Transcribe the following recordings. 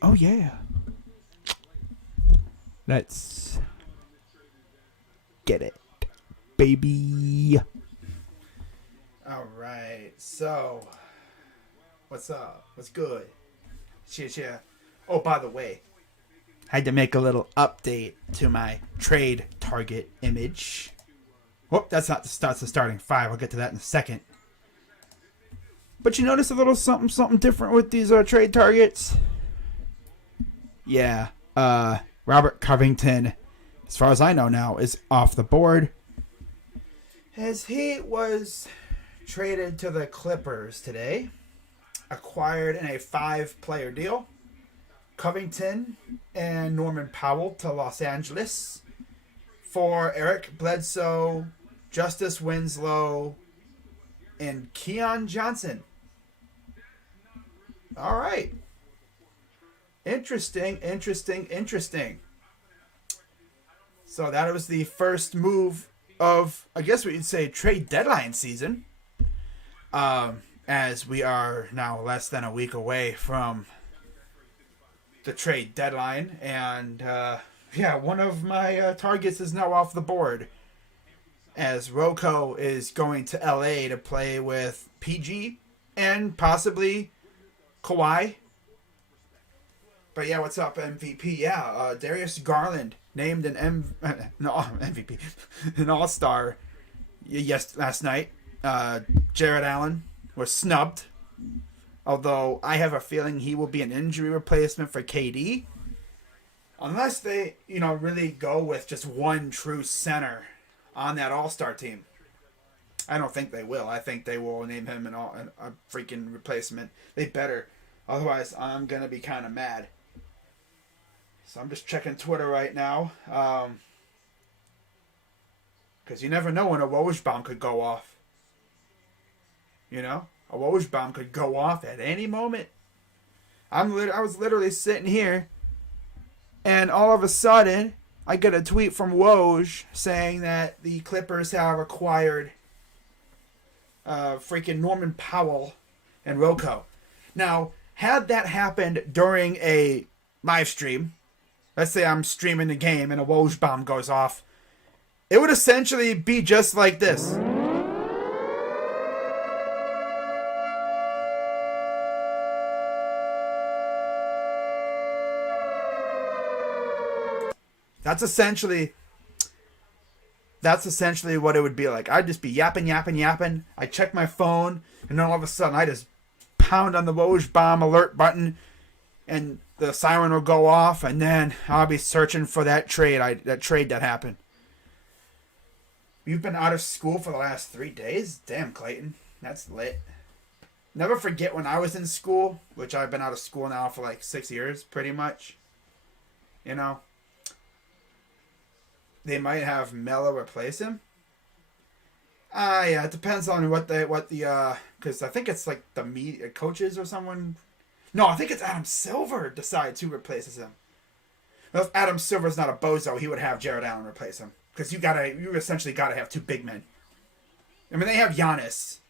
Oh, yeah. Let's get it, baby. All right. So, what's up? What's good? Cheer. Oh, by the way, I had to make a little update to my trade target image. Oh, that's not the starting five. I'll get to that in a second. But you notice a little something different with these trade targets? Yeah. Robert Covington, as far as I know now, is off the board, as he was traded to the Clippers today, acquired in a 5-player deal. Covington and Norman Powell to Los Angeles for Eric Bledsoe, Justice Winslow, and Keon Johnson. All right. Interesting. So that was the first move of, I guess we'd say, trade deadline season. As we are now less than a week away from the trade deadline. And, one of my targets is now off the board, as Rocco is going to LA to play with PG and possibly Kawhi. But yeah, what's up, MVP? Yeah, Darius Garland named an MVP, an All-Star last night. Jared Allen was snubbed, although I have a feeling he will be an injury replacement for KD, unless they, really go with just one true center on that All-Star team. I don't think they will. I think they will name him a freaking replacement. They better. Otherwise, I'm going to be kind of mad. So I'm just checking Twitter right now. Because you never know when a Woj bomb could go off. A Woj bomb could go off at any moment. I was literally sitting here, and all of a sudden, I get a tweet from Woj saying that the Clippers have acquired freaking Norman Powell and Rocco. Now, had that happened during a live stream, let's say I'm streaming the game and a Woj bomb goes off, it would essentially be just like this. That's essentially what it would be like. I'd just be yapping. I check my phone, and then all of a sudden I just pound on the Woj bomb alert button, and the siren will go off, and then I'll be searching for that trade that happened. You've been out of school for the last 3 days? Damn, Clayton. That's lit. Never forget when I was in school, which I've been out of school now for like 6 years, pretty much. They might have Melo replace him. Yeah, it depends on what the because I think it's like the media coaches or someone. No, I think it's Adam Silver decides who replaces him. Well, if Adam Silver's not a bozo, he would have Jared Allen replace him, because you essentially gotta have 2 big men. I mean, they have Giannis,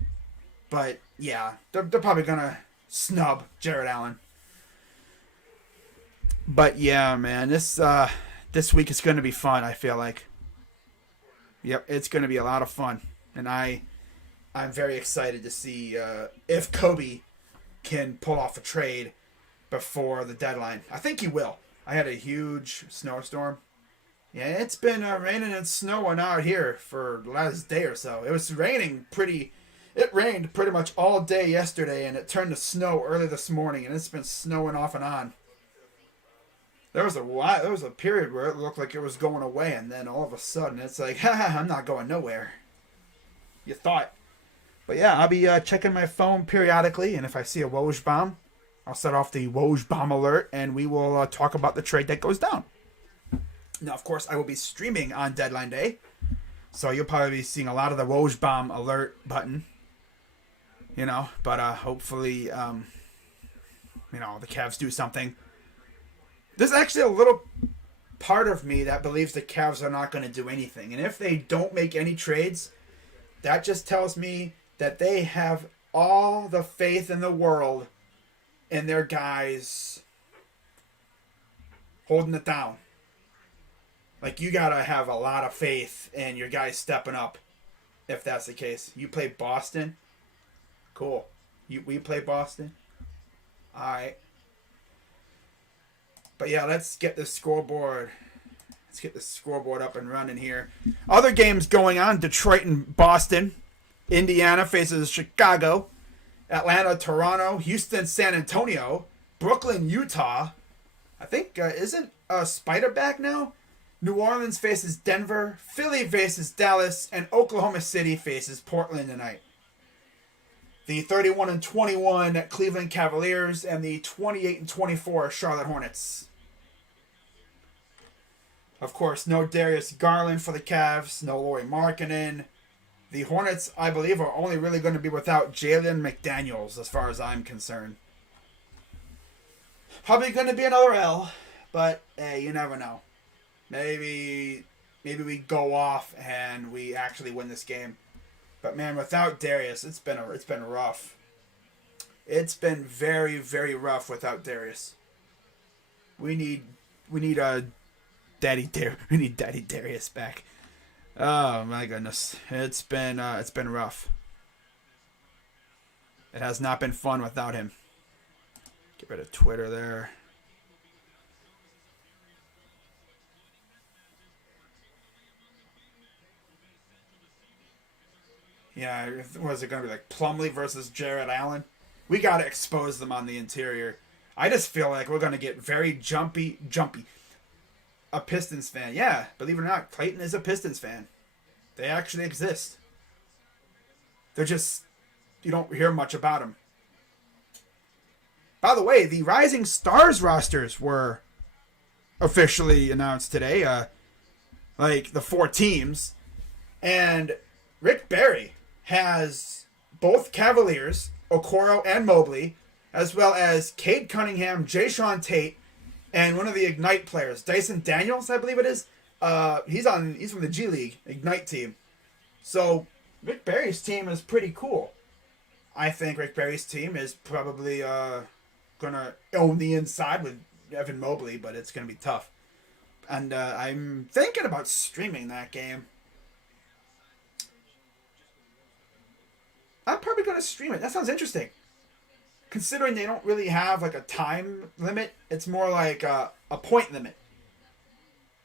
but yeah, they're probably gonna snub Jared Allen. But yeah, man, this week is gonna be fun. I feel like. Yep, it's gonna be a lot of fun, and I'm very excited to see if Kobe can pull off a trade before the deadline. I think he will. I had a huge snowstorm. Yeah, it's been raining and snowing out here for the last day or so. It was raining it rained pretty much all day yesterday, and it turned to snow early this morning, and it's been snowing off and on. There was a period where it looked like it was going away, and then all of a sudden it's like, I'm not going nowhere. You thought. But yeah, I'll be checking my phone periodically, and if I see a Woj bomb, I'll set off the Woj bomb alert, and we will talk about the trade that goes down. Now, of course, I will be streaming on deadline day, so you'll probably be seeing a lot of the Woj bomb alert button. But hopefully, the Cavs do something. There's actually a little part of me that believes the Cavs are not going to do anything, and if they don't make any trades, that just tells me that they have all the faith in the world in their guys holding it down. Like, you got to have a lot of faith in your guys stepping up if that's the case. You play Boston? Cool. We play Boston? All right. But yeah, let's get the scoreboard. Let's get the scoreboard up and running here. Other games going on. Detroit and Boston. Indiana faces Chicago. Atlanta, Toronto. Houston, San Antonio. Brooklyn, Utah. I think, isn't Spider back now? New Orleans faces Denver. Philly faces Dallas. And Oklahoma City faces Portland tonight. The 31-21 Cleveland Cavaliers and the 28-24 Charlotte Hornets. Of course, no Darius Garland for the Cavs. No Lauri Markkanen. The Hornets, I believe, are only really going to be without Jalen McDaniels as far as I'm concerned. Probably going to be another L, but hey, you never know. Maybe we go off and we actually win this game. But man, without Darius, it's been rough. It's been very, very rough without Darius. We need Daddy Darius back. Oh my goodness, it's been rough. It has not been fun without him. Get rid of Twitter there. Yeah, was it going to be like Plumlee versus Jared Allen? We got to expose them on the interior. I just feel like we're going to get very jumpy. A Pistons fan. Yeah, believe it or not, Clayton is a Pistons fan. They actually exist. They're just, you don't hear much about them. By the way, the Rising Stars rosters were officially announced today. Like the 4 teams. And Rick Barry has both Cavaliers, Okoro and Mobley, as well as Cade Cunningham, Jayshawn Tate, and one of the Ignite players, Dyson Daniels, I believe it is. He's from the G League Ignite team. So Rick Barry's team is pretty cool. I think Rick Barry's team is probably gonna own the inside with Evan Mobley, but it's gonna be tough. And I'm thinking about streaming that game. I'm probably going to stream it. That sounds interesting. Considering they don't really have like a time limit, it's more like a point limit.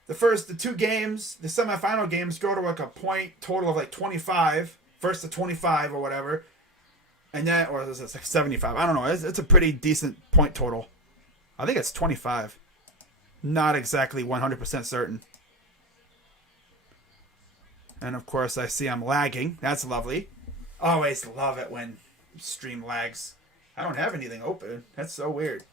The 2 games, the semifinal games, go to like a point total of like 25, first to 25 or whatever, and then, or is it like 75? I don't know. It's a pretty decent point total. I think it's 25. Not exactly 100% certain. And of course, I see I'm lagging. That's lovely. Always love it when stream lags. I don't have anything open. That's so weird.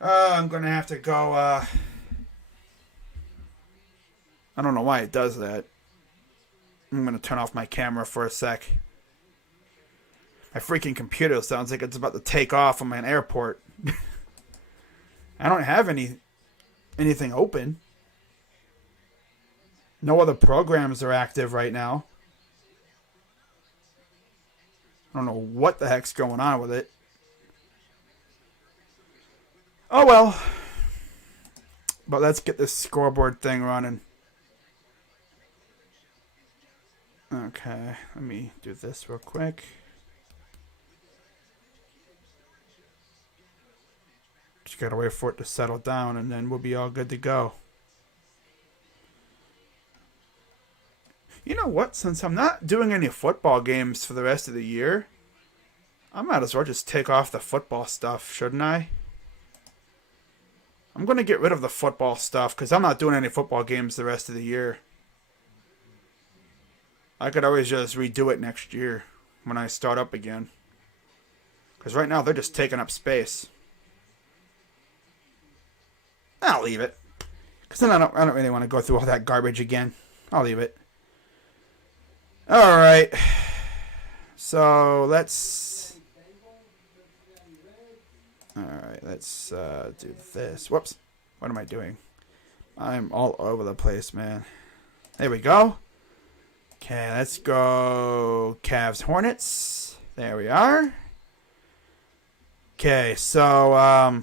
I'm going to have to go... I don't know why it does that. I'm going to turn off my camera for a sec. My freaking computer sounds like it's about to take off from an airport. I don't have anything open. No other programs are active right now. I don't know what the heck's going on with it. Oh well. But let's get this scoreboard thing running. Okay, let me do this real quick. Just gotta wait for it to settle down and then we'll be all good to go. You know what? Since I'm not doing any football games for the rest of the year, I might as well just take off the football stuff, shouldn't I? I'm going to get rid of the football stuff because I'm not doing any football games the rest of the year. I could always just redo it next year when I start up again. Because right now they're just taking up space. I'll leave it. Because then I don't really want to go through all that garbage again. I'll leave it. Alright. So let's... Alright, let's do this. Whoops. What am I doing? I'm all over the place, man. There we go. Okay, let's go Cavs Hornets. There we are. Okay, so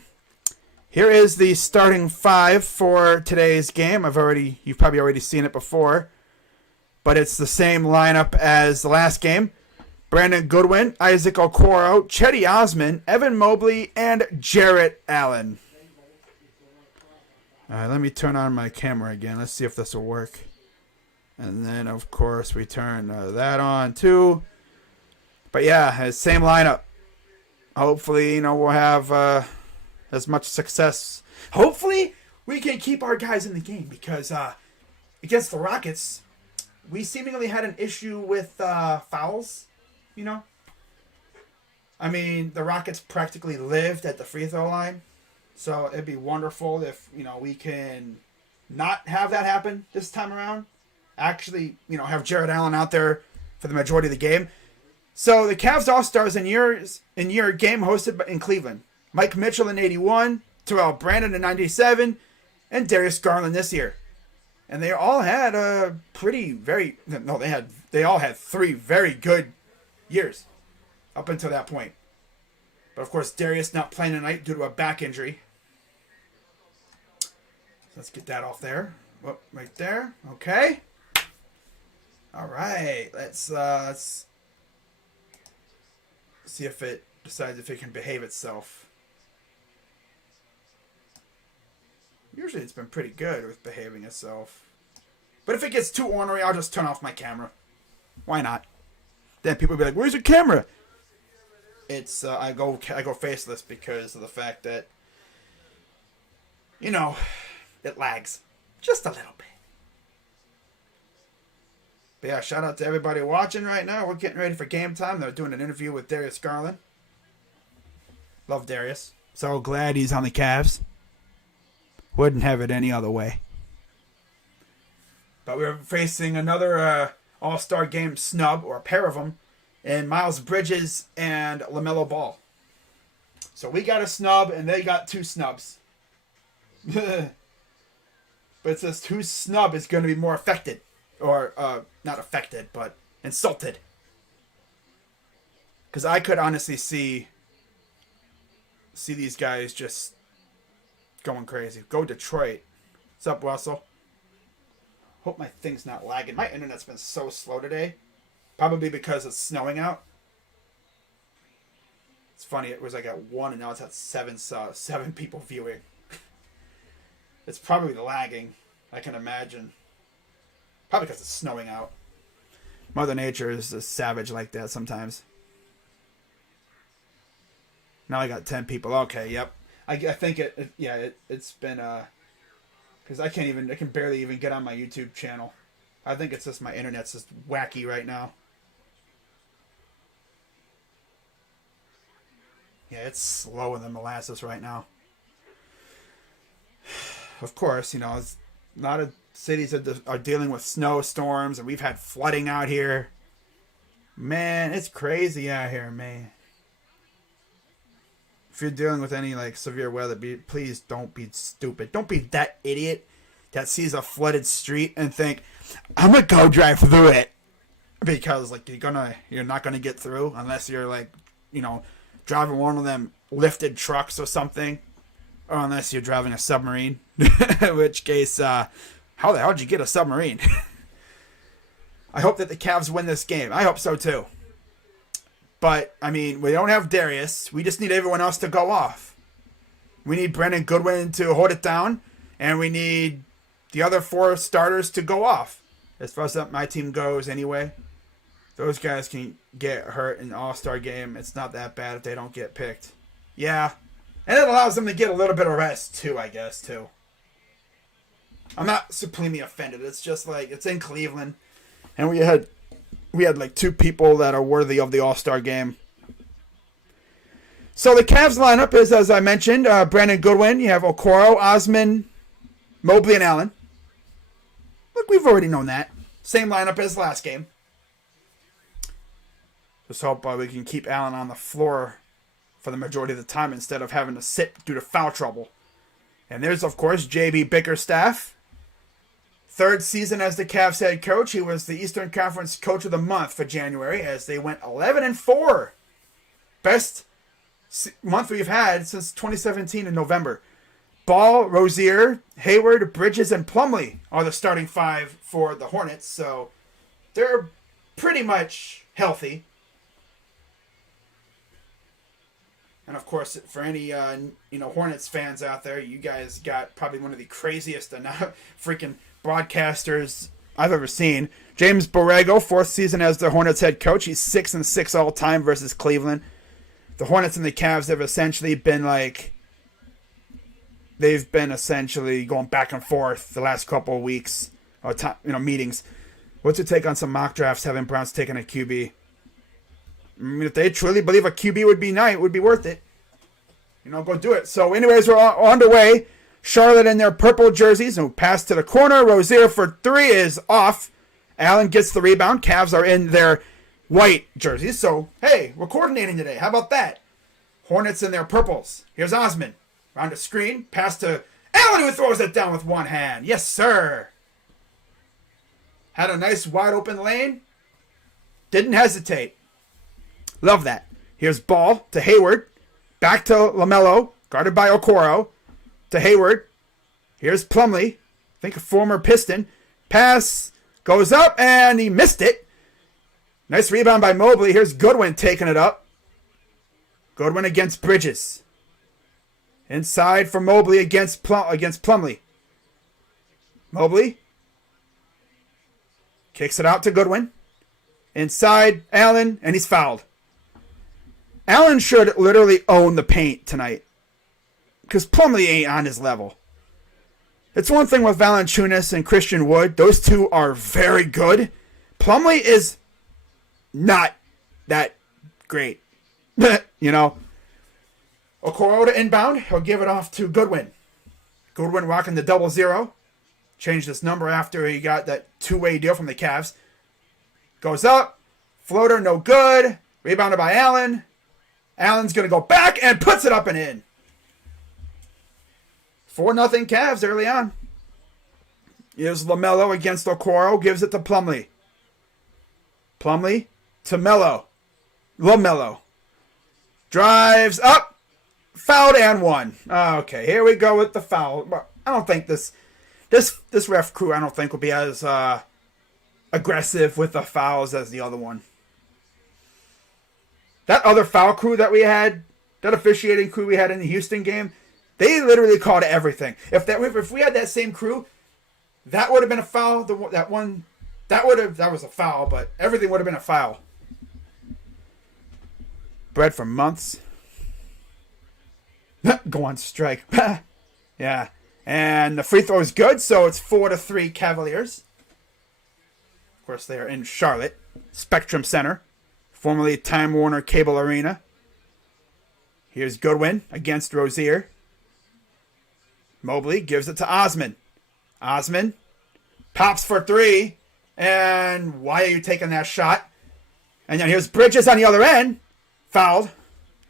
here is the starting five for today's game. You've probably already seen it before, but it's the same lineup as the last game. Brandon Goodwin, Isaac Okoro, Chetty Osman, Evan Mobley, and Jarrett Allen. All right, let me turn on my camera again. Let's see if this will work. And then, of course, we turn that on too. But yeah, same lineup. Hopefully, we'll have as much success. Hopefully, we can keep our guys in the game because against the Rockets, we seemingly had an issue with fouls. I mean, the Rockets practically lived at the free throw line. So it'd be wonderful if, we can not have that happen this time around. Actually, have Jarrett Allen out there for the majority of the game. So the Cavs All-Stars in your game hosted in Cleveland. Mike Mitchell in 81, Terrell Brandon in 97, and Darius Garland this year. And they all had they all had 3 very good years up until that point. But of course, Darius not playing tonight due to a back injury. So let's get that off there. Oh, right there. Okay. All right. Let's see if it decides if it can behave itself. Usually it's been pretty good with behaving itself. But if it gets too ornery, I'll just turn off my camera. Why not? Then people will be like, "Where's your camera?" It's I go faceless because of the fact that it lags just a little bit. But yeah, shout out to everybody watching right now. We're getting ready for game time. They're doing an interview with Darius Garland. Love Darius. So glad he's on the Cavs. Wouldn't have it any other way. But we're facing another All-Star game snub, or a pair of them, in Miles Bridges and LaMelo Ball. So we got a snub, and they got 2 snubs. But it says whose snub is going to be more affected. Or, not affected, but insulted. Because I could honestly see these guys just going crazy. Go Detroit. What's up, Russell? Hope my thing's not lagging. My internet's been so slow today. Probably because it's snowing out. It's funny, it was like at 1 and now it's at 7 people viewing. It's probably lagging, I can imagine. Probably because it's snowing out. Mother Nature is a savage like that sometimes. Now I got 10 people. Okay, yep. I think it's been because I can barely even get on my YouTube channel. I think it's just my internet's just wacky right now. Yeah, it's slower than molasses right now. Of course, a lot of cities are dealing with snowstorms, and we've had flooding out here. Man, it's crazy out here, man. If you're dealing with any severe weather, please don't be stupid. Don't be that idiot that sees a flooded street and think, "I'm gonna go drive through it," because you're not gonna get through unless you're driving one of them lifted trucks or something, or unless you're driving a submarine. In which case, how the hell did you get a submarine? I hope that the Cavs win this game. I hope so too. But, we don't have Darius. We just need everyone else to go off. We need Brandon Goodwin to hold it down. And we need the other 4 starters to go off. As far as my team goes anyway. Those guys can get hurt in the All-Star game. It's not that bad if they don't get picked. Yeah. And it allows them to get a little bit of rest too, I guess, too. I'm not supremely offended. It's just it's in Cleveland. And we had 2 people that are worthy of the All-Star game. So the Cavs lineup is, as I mentioned, Brandon Goodwin. You have Okoro, Osman, Mobley, and Allen. Look, we've already known that. Same lineup as last game. Just hope we can keep Allen on the floor for the majority of the time instead of having to sit due to foul trouble. And there's, of course, J.B. Bickerstaff. 3rd season as the Cavs head coach. He was the Eastern Conference Coach of the Month for January as they went 11-4. Best month we've had since 2017 in November. Ball, Rozier, Hayward, Bridges, and Plumlee are the starting five for the Hornets, so they're pretty much healthy. And of course, for any Hornets fans out there, you guys got probably one of the craziest freaking broadcasters I've ever seen. James Borrego, 4th season as the Hornets head coach. He's 6-6 all time versus Cleveland. The Hornets and the Cavs have essentially been they've been essentially going back and forth the last couple of weeks or meetings. What's your take on some mock drafts having Browns taking a QB? I mean, if they truly believe a QB would be worth it, go do it. So anyways, we're underway. Charlotte in their purple jerseys. And pass to the corner. Rozier for 3 is off. Allen gets the rebound. Cavs are in their white jerseys. So, hey, we're coordinating today. How about that? Hornets in their purples. Here's Osman. Round a screen. Pass to Allen, who throws it down with one hand. Yes, sir. Had a nice wide open lane. Didn't hesitate. Love that. Here's Ball to Hayward. Back to LaMelo. Guarded by Okoro. To Hayward. Here's Plumlee. I think a former Piston. Pass goes up and he missed it. Nice rebound by Mobley. Here's Goodwin taking it up. Goodwin against Bridges. Inside for Mobley against Plumlee. Mobley. Kicks it out to Goodwin. Inside, Allen, and he's fouled. Allen should literally own the paint tonight. Because Plumlee ain't on his level. It's one thing with Valanciunas and Christian Wood. Those two are very good. Plumlee is not that great. Okoro to inbound. He'll give it off to Goodwin. Goodwin rocking the 0-0. Changed his number after he got that two-way deal from the Cavs. Goes up. Floater, no good. Rebounded by Allen. Allen's going to go back and puts it up and in. 4-0 Cavs early on. Here's LaMelo against Okoro. Gives it to Plumlee. Plumlee to LaMelo. Drives up. Fouled and one. Okay, here we go with the foul. I don't think this ref crew, I don't think, will be as aggressive with the fouls as the other one. That other foul crew that we had, that officiating crew we had in the Houston game, they literally called everything. If we had that same crew, that would have been a foul. That was a foul, but everything would have been a foul. Bread for months. Go on strike. Yeah. And the free throw is good, so it's 4-3 Cavaliers. Of course, they are in Charlotte. Spectrum Center, formerly Time Warner Cable Arena. Here's Goodwin against Rozier. Mobley gives it to Osman. Osman pops for 3. And why are you taking that shot? And then here's Bridges on the other end. Fouled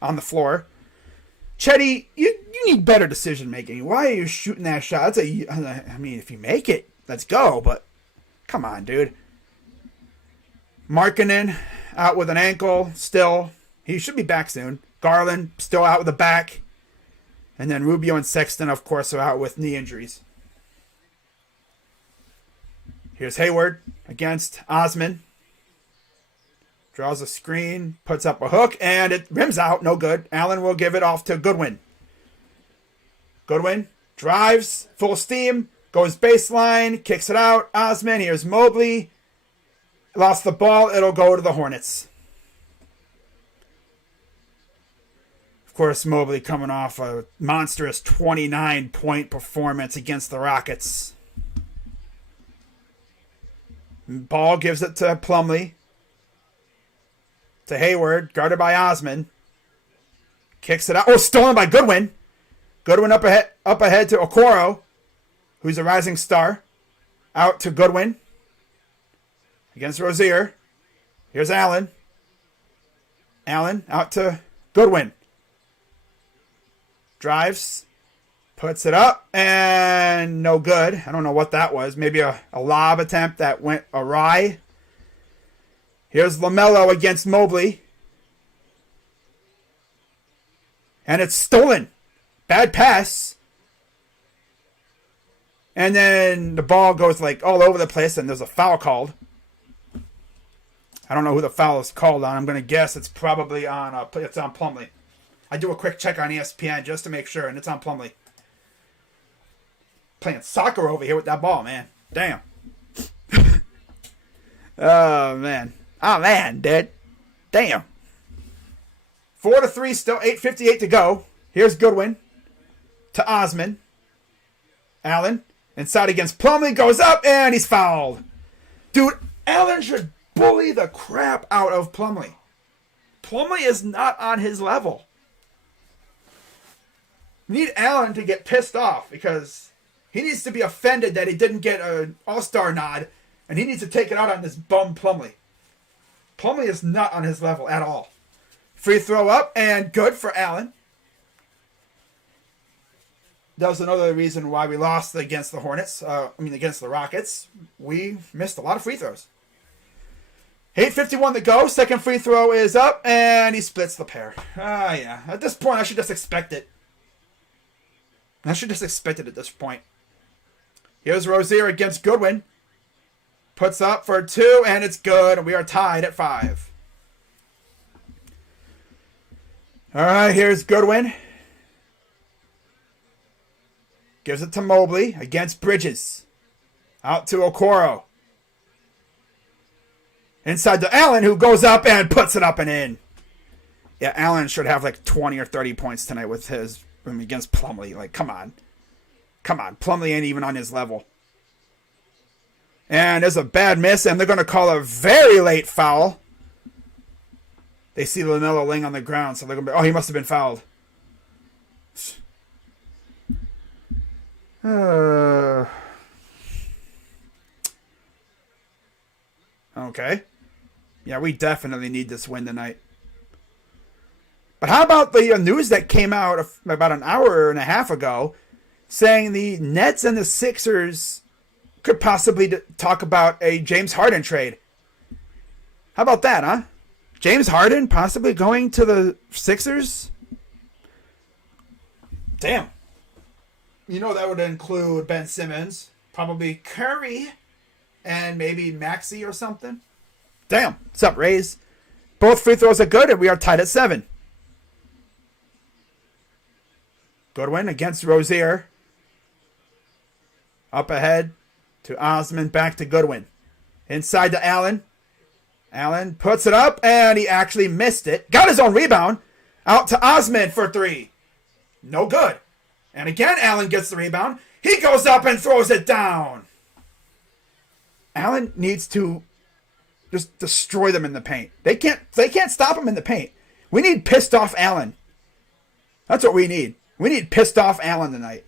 on the floor. Chetty, you need better decision making. Why are you shooting that shot? If you make it, let's go. But come on, dude. Markkanen out with an ankle still. He should be back soon. Garland still out with a back. And then Rubio and Sexton, of course, are out with knee injuries. Here's Hayward against Osman. Draws a screen, puts up a hook, and it rims out. No good. Allen will give it off to Goodwin. Goodwin drives, full steam, goes baseline, kicks it out. Osman, here's Mobley. Lost the ball. It'll go to the Hornets. Of course, Mobley coming off a monstrous 29-point performance against the Rockets. Ball gives it to Plumlee. To Hayward, guarded by Osman. Kicks it out. Oh, stolen by Goodwin. Goodwin up ahead to Okoro, who's a rising star. Out to Goodwin. Against Rozier. Here's Allen. Allen out to Goodwin. Drives. Puts it up. And no good. I don't know what that was. Maybe a lob attempt that went awry. Here's LaMelo against Mobley. And it's stolen. Bad pass. And then the ball goes like all over the place and there's a foul called. I don't know who the foul is called on. I'm going to guess it's probably on Plumlee. I do a quick check on ESPN just to make sure, and it's on Plumlee. Playing soccer over here with that ball, man. Damn. Oh, man, dude. Damn. 4-3 still. 8:58 to go. Here's Goodwin to Osman. Allen. Inside against Plumlee. Goes up, and he's fouled. Dude, Allen should bully the crap out of Plumlee. Plumlee is not on his level. We need Allen to get pissed off because he needs to be offended that he didn't get an all-star nod, and he needs to take it out on this bum Plumlee. Plumlee is not on his level at all. Free throw up, and good for Allen. That was another reason why we lost against the Hornets. Against the Rockets. We missed a lot of free throws. 8:51 to go. Second free throw is up, and he splits the pair. Yeah. At this point, I should just expect it. I should just expect it at this point. Here's Rozier against Goodwin. Puts up for 2, and it's good. And we are tied at 5. All right, here's Goodwin. Gives it to Mobley against Bridges. Out to Okoro. Inside to Allen, who goes up and puts it up and in. Yeah, Allen should have like 20 or 30 points tonight with his against Plumlee. Like, come on. Come on. Plumlee ain't even on his level. And there's a bad miss, and they're going to call a very late foul. They see LaMelo laying on the ground, so they're going to be, oh, he must have been fouled. Okay. Yeah, we definitely need this win tonight. But how about the news that came out about an hour and a half ago saying the Nets and the Sixers could possibly talk about a James Harden trade? How about that, huh? James Harden possibly going to the Sixers? Damn. You know that would include Ben Simmons, probably Curry, and maybe Maxey or something. Damn. What's up, Rays? Both free throws are good, and we are tied at 7. Goodwin against Rozier. Up ahead to Osman, back to Goodwin. Inside to Allen. Allen puts it up, and he actually missed it. Got his own rebound. Out to Osman for 3. No good. And again, Allen gets the rebound. He goes up and throws it down. Allen needs to just destroy them in the paint. They can't stop him in the paint. We need pissed off Allen. That's what we need. We need pissed off Allen tonight.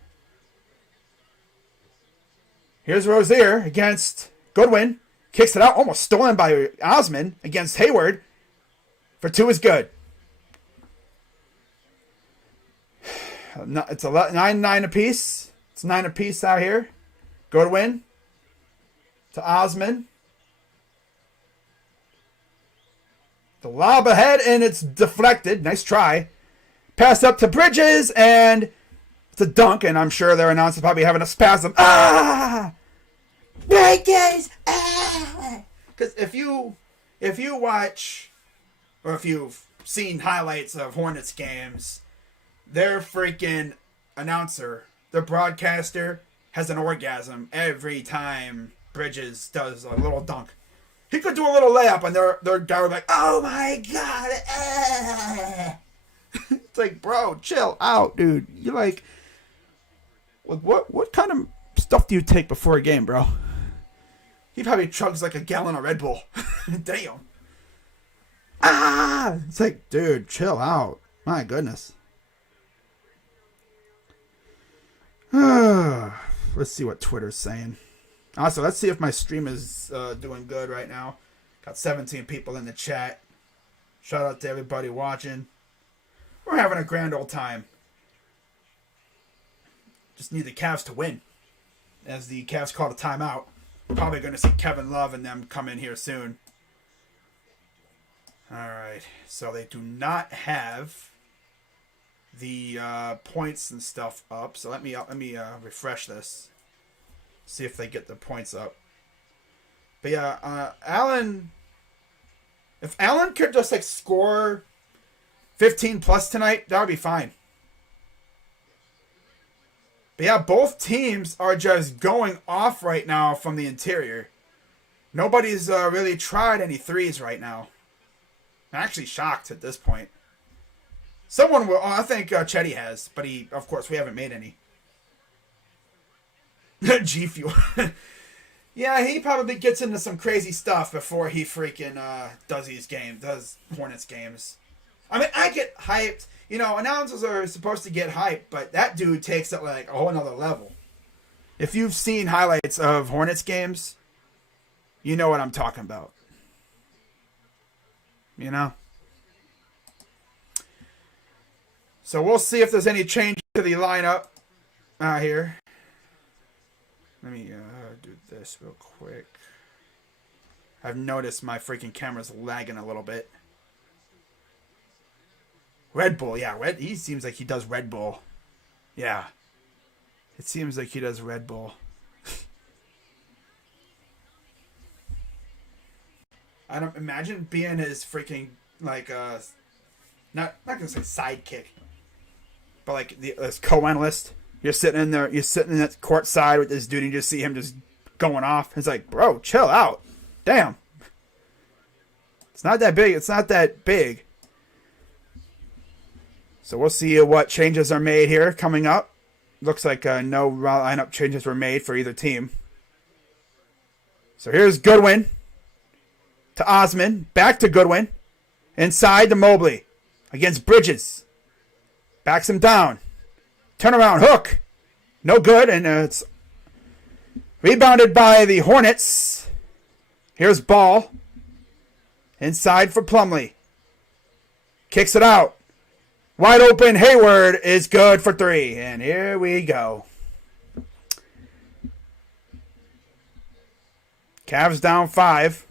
Here's Rozier against Goodwin. Kicks it out. Almost stolen by Osman against Hayward. For 2 is good. It's 9-9 apiece. It's 9 apiece out here. Goodwin to Osman. The lob ahead, and it's deflected. Nice try. Pass up to Bridges, and it's a dunk, and I'm sure their announcer probably having a spasm. Ah! Bridges! Ah! Because if you watch, or if you've seen highlights of Hornets games, their freaking announcer, the broadcaster, has an orgasm every time Bridges does a little dunk. He could do a little layup, and their guy would be like, "Oh my god!" Ah. It's like, bro, chill out, dude. You like, what kind of stuff do you take before a game, bro? He probably chugs like a gallon of Red Bull. Damn. Ah! It's like, dude, chill out. My goodness. Let's see what Twitter's saying. Also, let's see if my stream is doing good right now. Got 17 people in the chat. Shout out to everybody watching. We're having a grand old time. Just need the Cavs to win. As the Cavs called a timeout. We're probably going to see Kevin Love and them come in here soon. Alright. So they do not have the points and stuff up. So let me refresh this. See if they get the points up. But yeah, Allen. If Allen could just like score 15 plus tonight, that would be fine. But yeah, both teams are just going off right now from the interior. Nobody's really tried any threes right now. I'm actually shocked at this point. Someone will. I think Chetty has, but of course, we haven't made any. G Fuel. Yeah, he probably gets into some crazy stuff before he freaking does Hornets games. I mean, I get hyped. You know, announcers are supposed to get hyped, but that dude takes it like a whole nother level. If you've seen highlights of Hornets games, you know what I'm talking about. You know? So we'll see if there's any change to the lineup here. Let me do this real quick. I've noticed my freaking camera's lagging a little bit. Red Bull, yeah. He seems like he does Red Bull. Yeah. It seems like he does Red Bull. I don't imagine being his freaking, like, not gonna say sidekick, but like this co-analyst. You're sitting in there, you're sitting in that court side with this dude, and you just see him just going off. It's like, bro, chill out. Damn. It's not that big. It's not that big. So we'll see what changes are made here coming up. Looks like no lineup changes were made for either team. So here's Goodwin to Osman. Back to Goodwin. Inside to Mobley. Against Bridges. Backs him down. Turnaround hook. No good. And it's rebounded by the Hornets. Here's Ball. Inside for Plumlee. Kicks it out. Wide open Hayward is good for three. And here we go. Cavs down 5.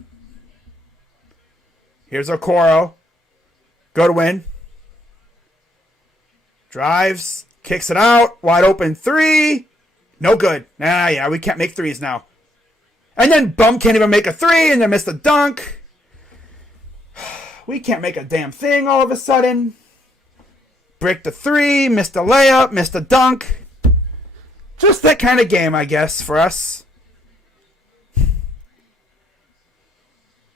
Here's Okoro. Goodwin. Drives. Kicks it out. Wide open 3. No good. Yeah, we can't make threes now. And then Bum can't even make a 3 and then missed a dunk. We can't make a damn thing all of a sudden. Bricked a 3. Missed a layup. Missed a dunk. Just that kind of game, I guess, for us.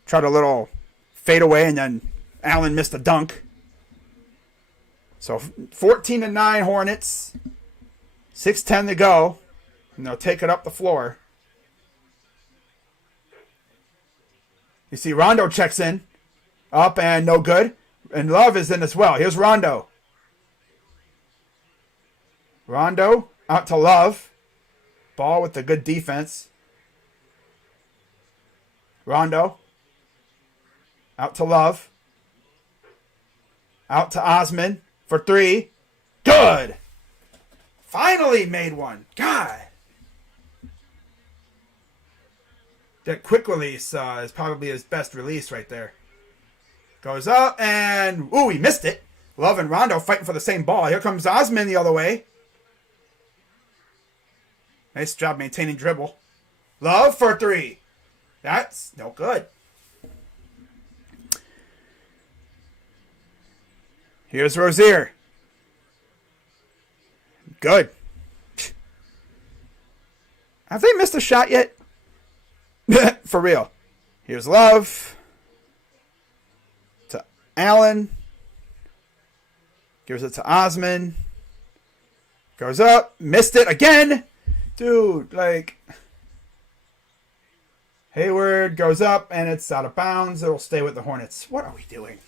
Tried a little fade away and then Allen missed a dunk. So 14-9 Hornets. 6:10 to go. And they'll take it up the floor. You see Rondo checks in. Up and no good. And Love is in as well. Here's Rondo. Rondo out to Love. Ball with the good defense. Rondo. Out to Love. Out to Osman for 3. Good. Finally made one. God. That quick release is probably his best release right there. Goes up and... Ooh, he missed it. Love and Rondo fighting for the same ball. Here comes Osman the other way. Nice job maintaining dribble. Love for 3. That's no good. Here's Rozier. Good. Have they missed a shot yet? For real. Here's Love. To Allen. Gives it to Osman. Goes up. Missed it again. Dude, like... Hayward goes up and it's out of bounds. It'll stay with the Hornets. What are we doing?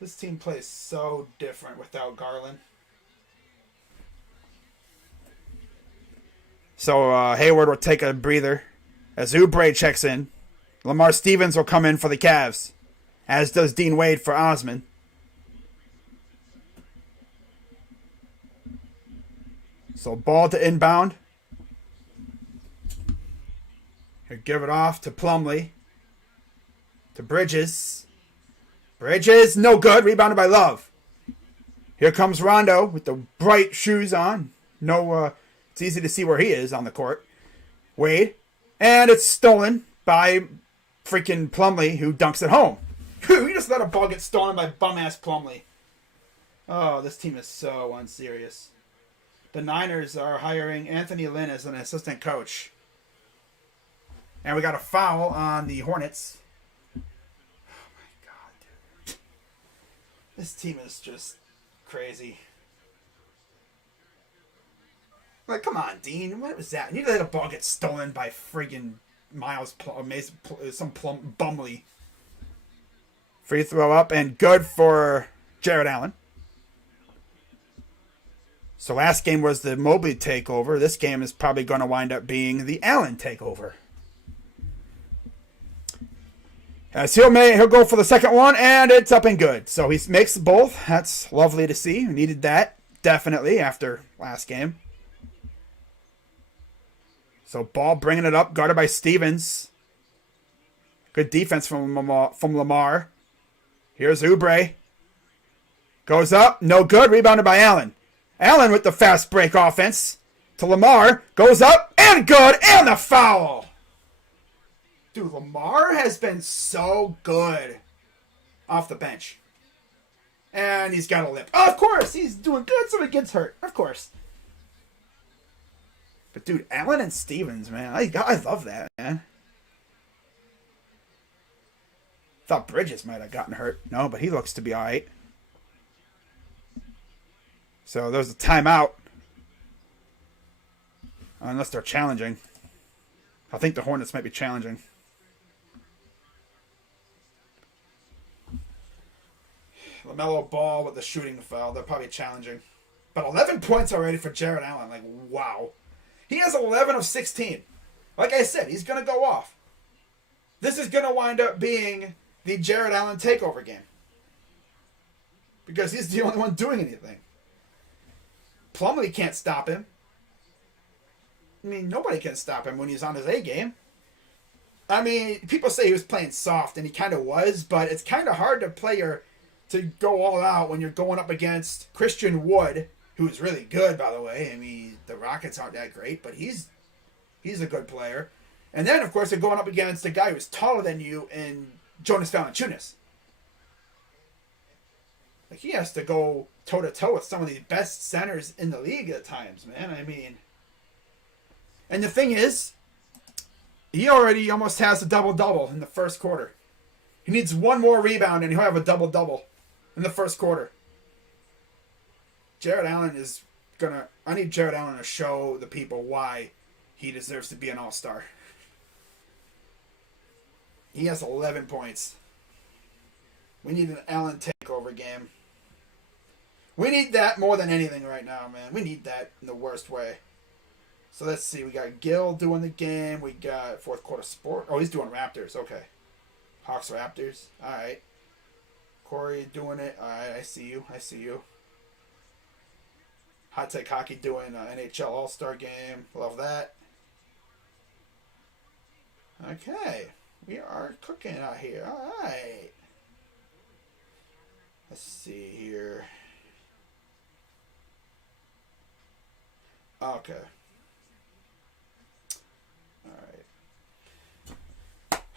This team plays so different without Garland. So Hayward will take a breather as Oubre checks in. Lamar Stevens will come in for the Cavs, as does Dean Wade for Osman. So ball to inbound. He'll give it off to Plumlee. To Bridges. Bridges, no good. Rebounded by Love. Here comes Rondo with the bright shoes on. No, it's easy to see where he is on the court. Wade. And it's stolen by freaking Plumlee, who dunks it home. He just let a ball get stolen by bum-ass Plumlee. Oh, this team is so unserious. The Niners are hiring Anthony Lynn as an assistant coach. And we got a foul on the Hornets. Oh my god, dude. This team is just crazy. Like, come on, Dean. What was that? You let a ball get stolen by friggin' Bumley. Free throw up and good for Jared Allen. So last game was the Mobley takeover. This game is probably going to wind up being the Allen takeover. As he'll go for the second one, and it's up and good. So he makes both. That's lovely to see. We needed that, definitely, after last game. So Ball bringing it up, guarded by Stevens. Good defense from Lamar. Here's Oubre. Goes up, no good, rebounded by Allen. Allen with the fast break offense to Lamar. Goes up, and good, and the foul. Dude, Lamar has been so good off the bench. And he's got a lip. Oh, of course, he's doing good, so he gets hurt. Of course. But, dude, Allen and Stevens, man, I love that, man. Thought Bridges might have gotten hurt. No, but he looks to be all right. So there's a timeout. Unless they're challenging. I think the Hornets might be challenging. LaMelo Ball with the shooting foul. They're probably challenging. But 11 points already for Jared Allen. Like, wow. He has 11 of 16. Like I said, he's going to go off. This is going to wind up being the Jared Allen takeover game. Because he's the only one doing anything. Plumlee can't stop him. I mean, nobody can stop him when he's on his A game. I mean, people say he was playing soft, and he kind of was, but it's kind of hard to go all out when you're going up against Christian Wood, who's really good, by the way. I mean, the Rockets aren't that great, but he's a good player. And then, of course, they're going up against a guy who's taller than you in Jonas Valanciunas. Like, he has to go toe-to-toe with some of the best centers in the league at times, man. I mean... And the thing is, he already almost has a double-double in the first quarter. He needs one more rebound, and he'll have a double-double in the first quarter. Jared Allen is gonna... I need Jared Allen to show the people why he deserves to be an all-star. He has 11 points. We need an Allen takeover game. We need that more than anything right now, man. We need that in the worst way. So let's see. We got Gil doing the game. We got fourth quarter sport. Oh, he's doing Raptors. Okay. Hawks Raptors. All right. Corey doing it. All right. I see you. Hot Take Hockey doing NHL All-Star Game. Love that. Okay. We are cooking out here. All right. Let's see here. Okay.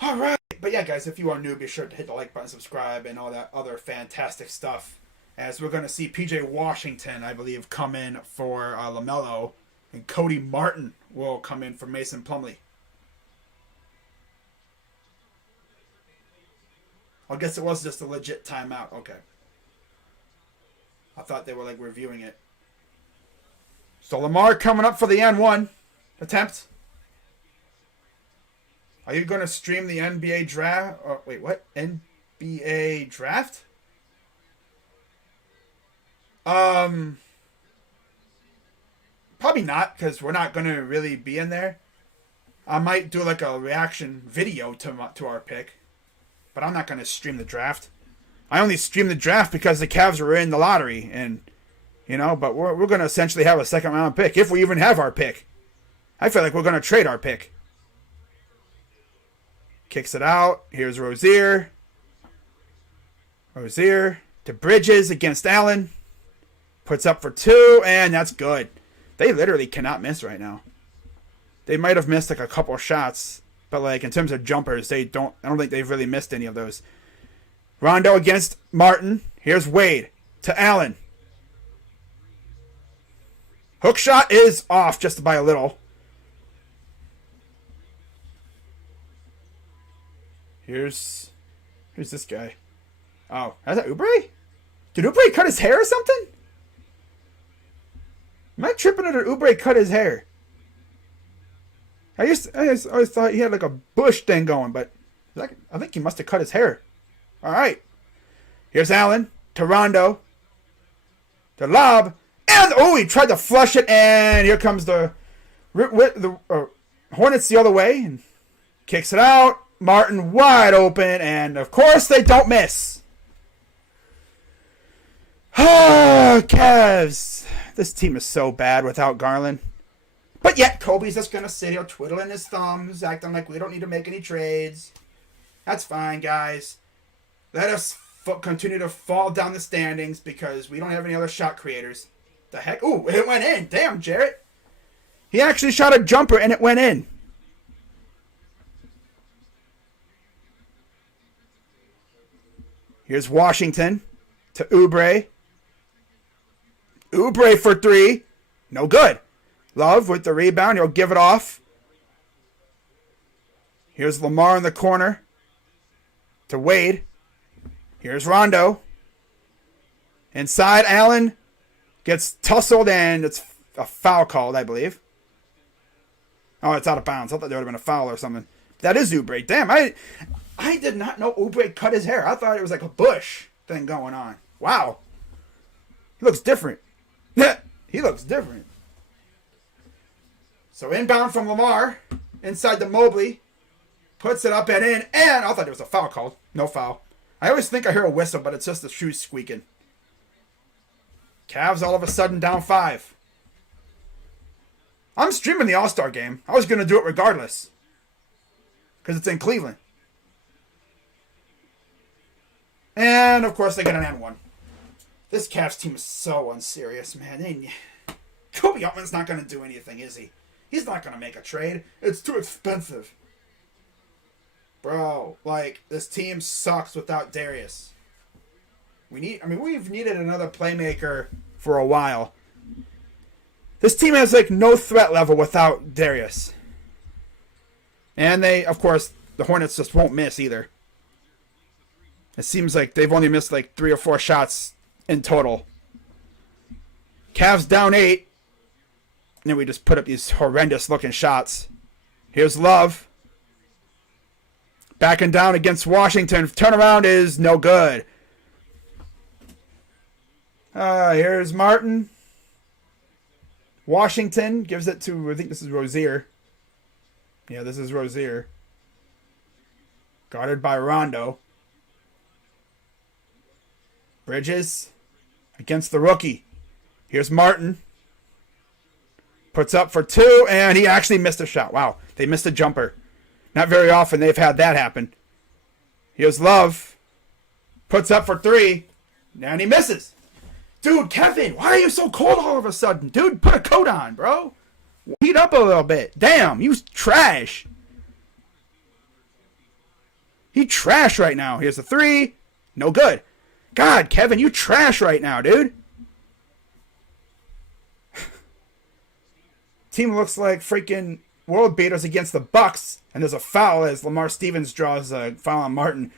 All right. But yeah, guys, if you are new, be sure to hit the like button, subscribe, and all that other fantastic stuff. As we're going to see PJ Washington, I believe, come in for LaMelo, and Cody Martin will come in for Mason Plumlee. I guess it was just a legit timeout. Okay. I thought they were like reviewing it. So Lamar coming up for the N1 attempt. Are you going to stream the NBA draft? Oh, wait, what? NBA draft? Probably not, because we're not going to really be in there. I might do like a reaction video to our pick, but I'm not going to stream the draft. I only stream the draft because the Cavs were in the lottery, and but we're going to essentially have a second round pick if we even have our pick. I feel like we're going to trade our pick. Kicks it out. Here's Rozier. Rozier to Bridges against Allen. Puts up for 2, and that's good. They literally cannot miss right now. They might have missed like a couple shots, but like in terms of jumpers, I don't think they've really missed any of those. Rondo against Martin. Here's Wade to Allen. Hook shot is off just by a little. Who's this guy? Oh, is that Oubre? Did Oubre cut his hair or something? Am I tripping or did Oubre cut his hair? I always thought he had like a bush thing going, but I think he must have cut his hair. All right. Here's Allen to Rondo. To lob. And, he tried to flush it, and here comes the Hornets the other way, and kicks it out. Martin wide open, and of course they don't miss. Cavs. This team is so bad without Garland. But yet, Kobe's just going to sit here twiddling his thumbs, acting like we don't need to make any trades. That's fine, guys. Let us continue to fall down the standings because we don't have any other shot creators. The heck? Ooh, it went in. Damn, Jarrett. He actually shot a jumper, and it went in. Here's Washington to Oubre. Oubre for 3. No good. Love with the rebound. He'll give it off. Here's Lamar in the corner to Wade. Here's Rondo. Inside, Allen gets tussled, and it's a foul called, I believe. Oh, it's out of bounds. I thought there would have been a foul or something. That is Oubre. Damn, I did not know Oubre cut his hair. I thought it was like a bush thing going on. Wow. He looks different. He looks different. So inbound from Lamar. Inside to Mobley. Puts it up and in. And I thought it was a foul called. No foul. I always think I hear a whistle, but it's just the shoes squeaking. Cavs all of a sudden down 5. I'm streaming the All-Star game. I was going to do it regardless. Because it's in Cleveland. And, of course, they get an N1. This Cavs team is so unserious, man. Kobe Altman's not going to do anything, is he? He's not going to make a trade. It's too expensive. Bro, this team sucks without Darius. We've needed another playmaker for a while. This team has, no threat level without Darius. And of course, the Hornets just won't miss either. It seems like they've only missed 3 or 4 shots in total. Cavs down 8. And then we just put up these horrendous looking shots. Here's Love. Backing down against Washington. Turnaround is no good. Here's Martin. Washington gives it to, I think this is Rozier. Yeah, this is Rozier. Guarded by Rondo. Bridges against the rookie. Here's Martin. Puts up for 2, and he actually missed a shot. Wow, they missed a jumper. Not very often they've had that happen. Here's Love. Puts up for 3, and he misses. Dude, Kevin, why are you so cold all of a sudden? Dude, put a coat on, bro. Heat up a little bit. Damn, you trash. He trash right now. Here's a 3. No good. God, Kevin, you trash right now, dude. Team looks like freaking world beaters against the Bucks, and there's a foul as Lamar Stevens draws a foul on Martin.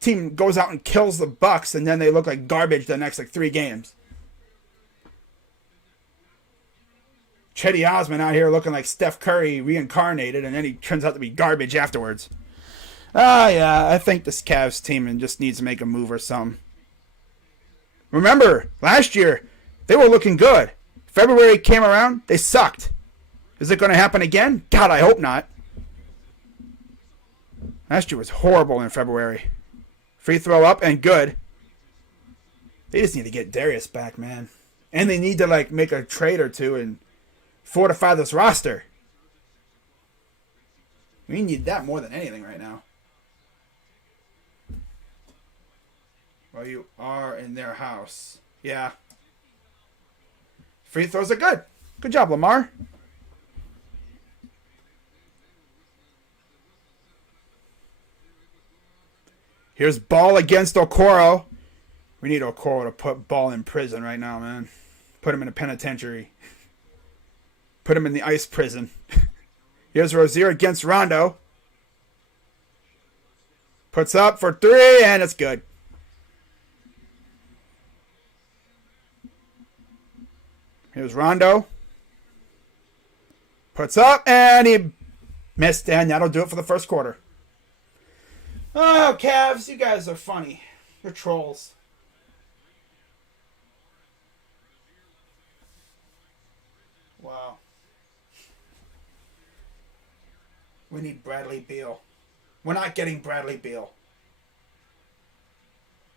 Team goes out and kills the Bucks, and then they look like garbage the next 3 games. Chetty Osman out here looking like Steph Curry reincarnated, and then he turns out to be garbage afterwards. Yeah, I think this Cavs team just needs to make a move or something. Remember, last year, they were looking good. February came around, they sucked. Is it going to happen again? God, I hope not. Last year was horrible in February. Free throw up and good. They just need to get Darius back, man. And they need to, make a trade or two and fortify this roster. We need that more than anything right now. Well, you are in their house. Yeah. Free throws are good. Good job, Lamar. Here's Ball against Okoro. We need Okoro to put Ball in prison right now, man. Put him in a penitentiary. Put him in the ice prison. Here's Rozier against Rondo. Puts up for three, and it's good. Here's Rondo. Puts up, and he missed, and that'll do it for the first quarter. Oh, Cavs, you guys are funny. You're trolls. Wow. We need Bradley Beal. We're not getting Bradley Beal.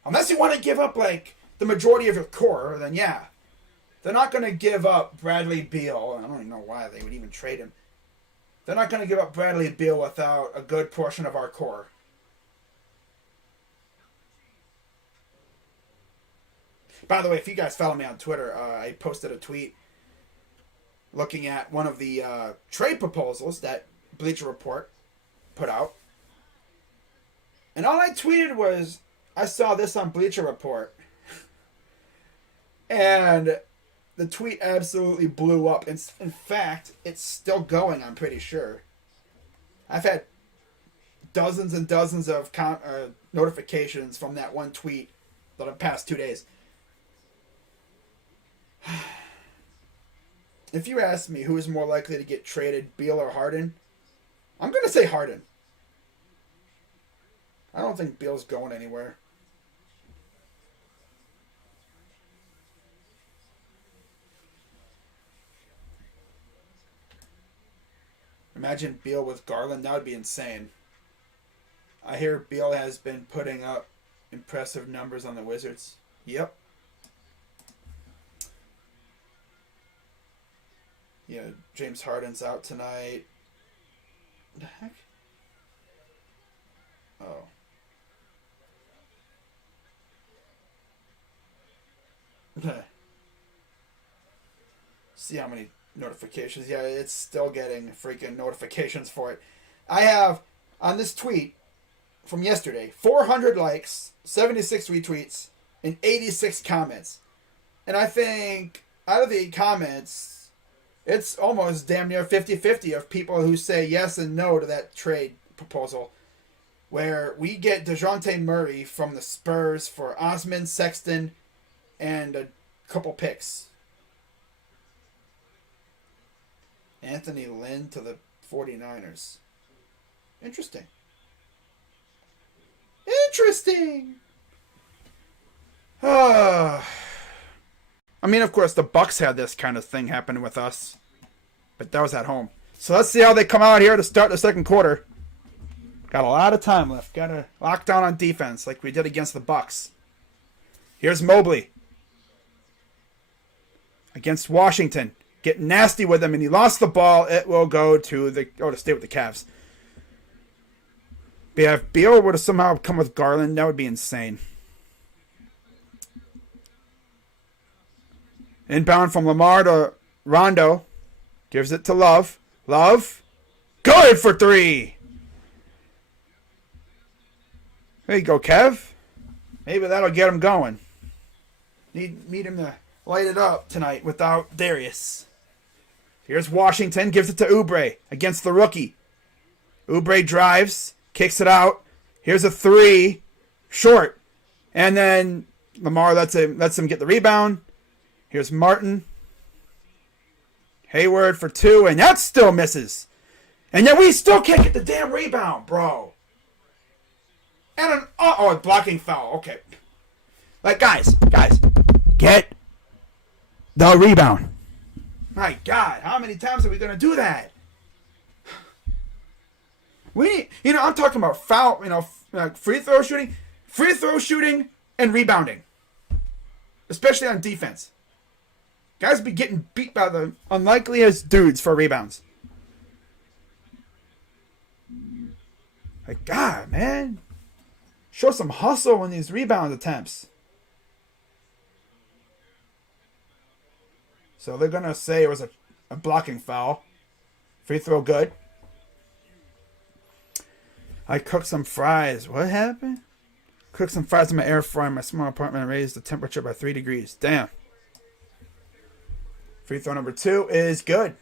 Unless you want to give up, like, the majority of your core, then yeah. They're not going to give up Bradley Beal. I don't even know why they would even trade him. They're not going to give up Bradley Beal without a good portion of our core. By the way, if you guys follow me on Twitter, I posted a tweet looking at one of the trade proposals that Bleacher Report put out. And all I tweeted was, I saw this on Bleacher Report. And the tweet absolutely blew up. In fact, it's still going, I'm pretty sure. I've had dozens and dozens of notifications from that one tweet for the past 2 days. If you ask me who is more likely to get traded, Beal or Harden, I'm going to say Harden. I don't think Beal's going anywhere. Imagine Beal with Garland. That would be insane. I hear Beal has been putting up impressive numbers on the Wizards. Yep. Yeah, James Harden's out tonight. What the heck? Oh. See how many notifications. Yeah, it's still getting freaking notifications for it. I have, on this tweet from yesterday, 400 likes, 76 retweets, and 86 comments. And I think out of the comments, it's almost damn near 50-50 of people who say yes and no to that trade proposal, where we get DeJounte Murray from the Spurs for Osman, Sexton, and a couple picks. Anthony Lynn to the 49ers. Interesting. I mean, of course, the Bucks had this kind of thing happen with us, but that was at home. So let's see how they come out here to start the second quarter. Got a lot of time left. Got to lock down on defense like we did against the Bucks. Here's Mobley against Washington. Get nasty with him, and he lost the ball. It will go to stay with the Cavs. But yeah, if Beal would have somehow come with Garland, that would be insane. Inbound from Lamar to Rondo. Gives it to Love. Love. Good for three. There you go, Kev. Maybe that'll get him going. Need him to light it up tonight without Darius. Here's Washington. Gives it to Oubre against the rookie. Oubre drives. Kicks it out. Here's a three. Short. And then Lamar lets him get the rebound. Here's Martin. Hayward for two. And that still misses. And yet we still can't get the damn rebound, bro. And a blocking foul. Okay. Like, guys. Get the rebound. My God, how many times are we going to do that? I'm talking about foul, like free throw shooting and rebounding. Especially on defense. Guys be getting beat by the unlikeliest dudes for rebounds. Like, God, man. Show some hustle in these rebound attempts. So they're going to say it was a blocking foul. Free throw good. I cooked some fries. What happened? Cooked some fries in my air fryer in my small apartment and raised the temperature by 3 degrees. Damn. Free throw number 2 is good.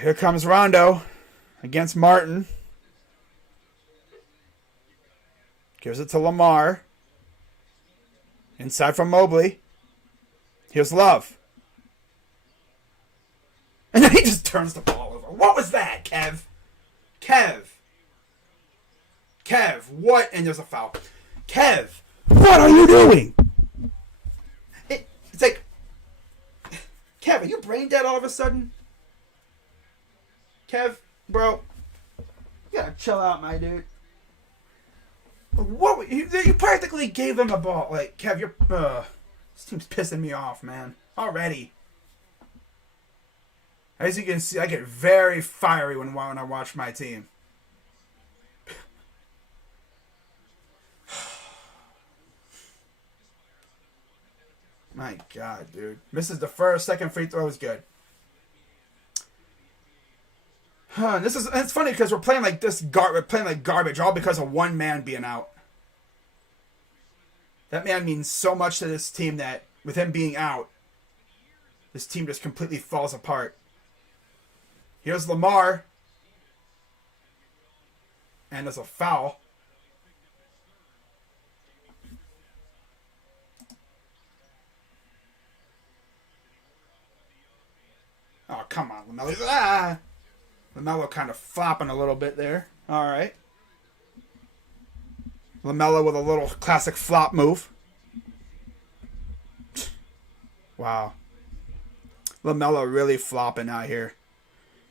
Here comes Rondo against Martin. Gives it to Lamar. Inside from Mobley. Here's Love. And then he just turns the ball over. What was that, Kev? Kev, what? And there's a foul. Kev, what are you doing? It's like, Kev, are you brain dead all of a sudden? Kev, bro, you gotta chill out, my dude. What? You practically gave them the ball. Like, Kev, this team's pissing me off, man. Already. As you can see, I get very fiery when I watch my team. My God, dude. Misses the first, second free throw is good. It's funny because we're playing like this. We're playing like garbage, all because of one man being out. That man means so much to this team that with him being out, this team just completely falls apart. Here's Lamar, and there's a foul. Oh, come on, LaMelo. LaMelo kind of flopping a little bit there. All right. LaMelo with a little classic flop move. Wow. LaMelo really flopping out here.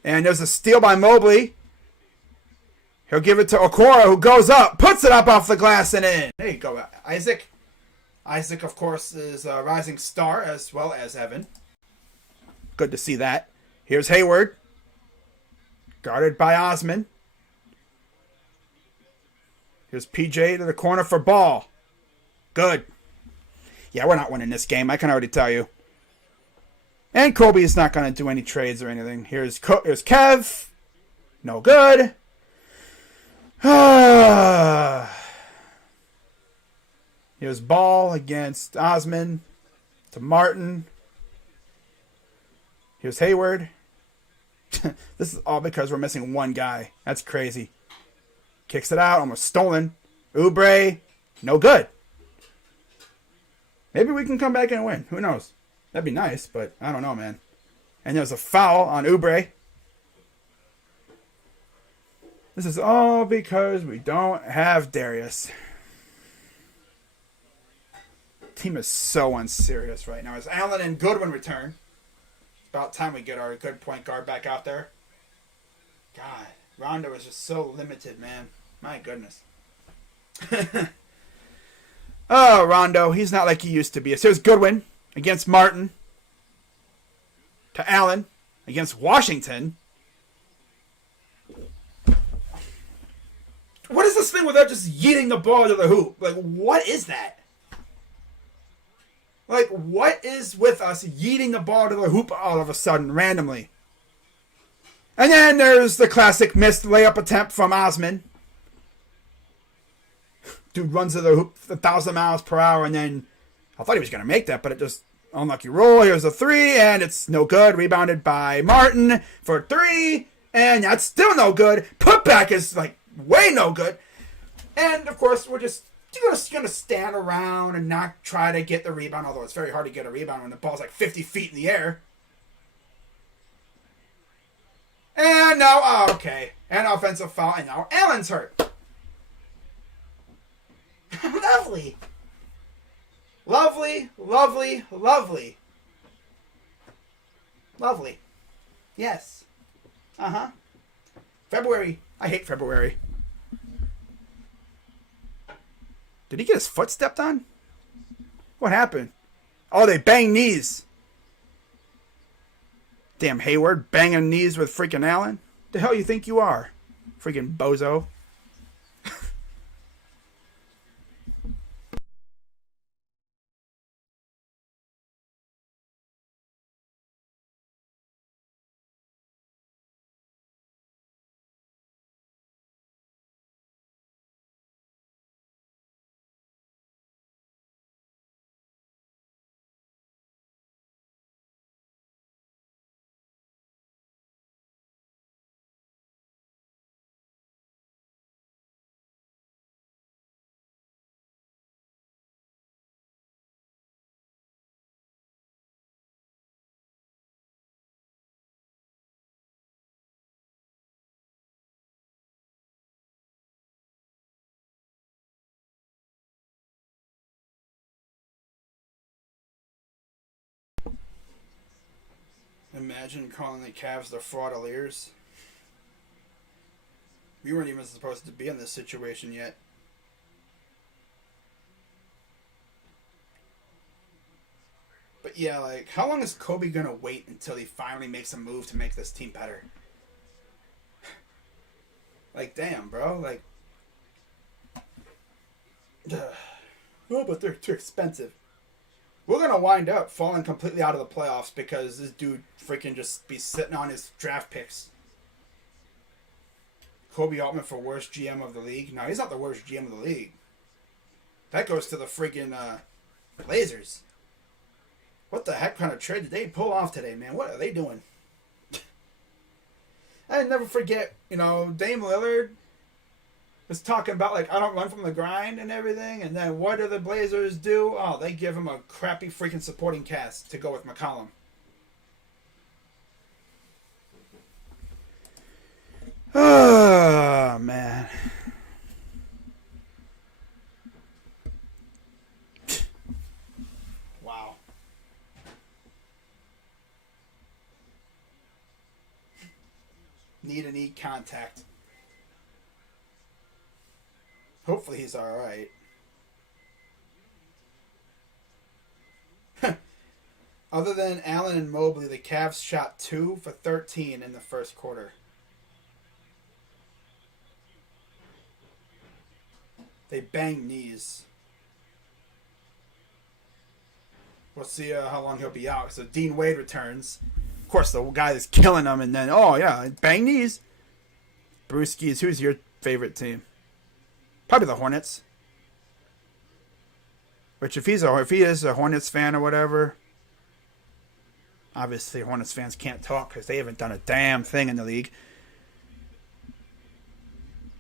And there's a steal by Mobley. He'll give it to Okoro, who goes up, puts it up off the glass and in. There you go, Isaac. Isaac, of course, is a rising star as well as Evan. Good to see that. Here's Hayward. Guarded by Osman. Here's PJ to the corner for Ball. Good. Yeah, we're not winning this game. I can already tell you. And Kobe's not going to do any trades or anything. Here's Kev. No good. Here's Ball against Osman to Martin. Here's Hayward. This is all because we're missing one guy. That's crazy. Kicks it out. Almost stolen. Oubre. No good. Maybe we can come back and win. Who knows? That'd be nice, but I don't know, man. And there's a foul on Oubre. This is all because we don't have Darius. Team is so unserious right now. As Allen and Goodwin return. It's about time we get our good point guard back out there. God, Rondo is just so limited, man. My goodness. Oh, Rondo, he's not like he used to be. So here's Goodwin against Martin. To Allen against Washington. What is this thing without just yeeting the ball to the hoop? Like, what is that? Like, what is with us yeeting the ball to the hoop all of a sudden, randomly? And then there's the classic missed layup attempt from Osman. Dude runs to the hoop 1,000 miles per hour, and then I thought he was going to make that, but it just unlucky roll. Here's a 3, and it's no good. Rebounded by Martin for 3, and that's still no good. Putback is like way no good. And of course, we're just going to stand around and not try to get the rebound, although it's very hard to get a rebound when the ball's like 50 feet in the air. And now, oh, okay. An offensive foul, and now Allen's hurt. Lovely. Lovely, lovely, lovely. Lovely. Yes. Uh-huh. February. I hate February. Did he get his foot stepped on? What happened? Oh, they banged knees. Damn Hayward banging knees with freaking Allen. The hell you think you are? Freaking bozo. imagine calling the Cavs the fraudaliers? We weren't even supposed to be in this situation yet. But yeah, like, how long is Kobe gonna wait until he finally makes a move to make this team better? Like, damn, bro. Like, oh, but they're too expensive. We're gonna wind up falling completely out of the playoffs because this dude freaking just be sitting on his draft picks. Kobe Altman for worst GM of the league. No, he's not the worst GM of the league. That goes to the freaking Blazers. What the heck kind of trade did they pull off today, man? What are they doing? I never forget, Dame Lillard was talking about, like, I don't run from the grind and everything. And then what do the Blazers do? Oh, they give him a crappy freaking supporting cast to go with McCollum. Oh, man. Wow. Need contact. Hopefully he's alright. Other than Allen and Mobley, the Cavs shot 2 for 13 in the first quarter. They banged knees. We'll see how long he'll be out. So Dean Wade returns. Of course, the guy that's killing him, and then, oh yeah, bang knees. Brewskis, who's your favorite team? Probably the Hornets. Which, if he is a Hornets fan or whatever, obviously Hornets fans can't talk because they haven't done a damn thing in the league.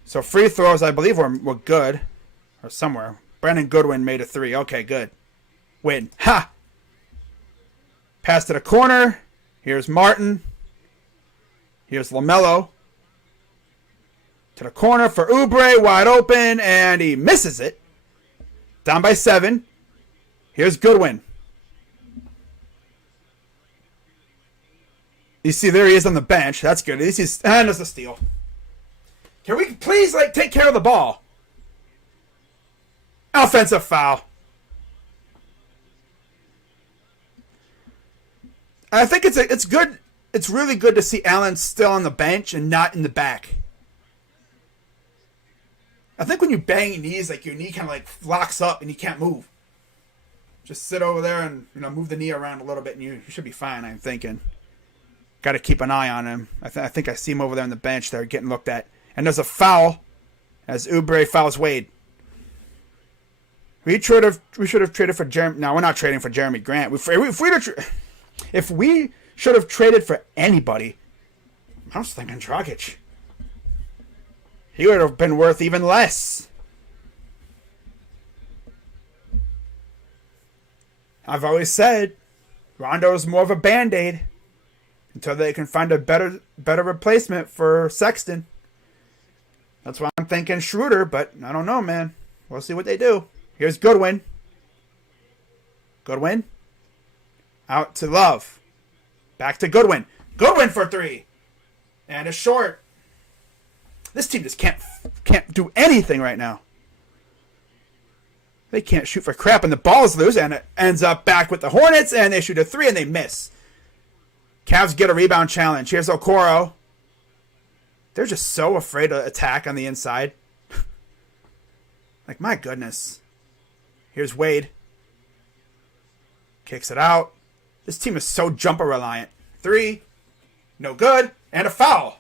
So free throws, I believe, were good. Or somewhere. Brandon Goodwin made a 3. Okay, good. Win. Ha! Pass to the corner. Here's Martin. Here's LaMelo. To the corner for Oubre. Wide open. And he misses it. Down by 7. Here's Goodwin. You see, there he is on the bench. That's good. And there's a steal. Can we please, take care of the ball? Offensive foul. I think it's good. It's really good to see Allen still on the bench and not in the back. I think when you bang your knees, your knee kind of locks up and you can't move. Just sit over there and move the knee around a little bit and you should be fine. I'm thinking. Got to keep an eye on him. I think I see him over there on the bench there getting looked at. And there's a foul as Oubre fouls Wade. We should have traded for Jeremy. No, we're not trading for Jeremy Grant. If we should have traded for anybody, I was thinking Dragic. He would have been worth even less. I've always said Rondo is more of a Band-Aid until they can find a better replacement for Sexton. That's why I'm thinking Schroeder, but I don't know, man. We'll see what they do. Here's Goodwin. Goodwin. Out to Love. Back to Goodwin. Goodwin for 3. And a short. This team just can't do anything right now. They can't shoot for crap, and the ball's loose, and it ends up back with the Hornets, and they shoot a 3, and they miss. Cavs get a rebound challenge. Here's Okoro. They're just so afraid to attack on the inside. My goodness. Here's Wade. Kicks it out. This team is so jumper reliant. 3. No good. And a foul.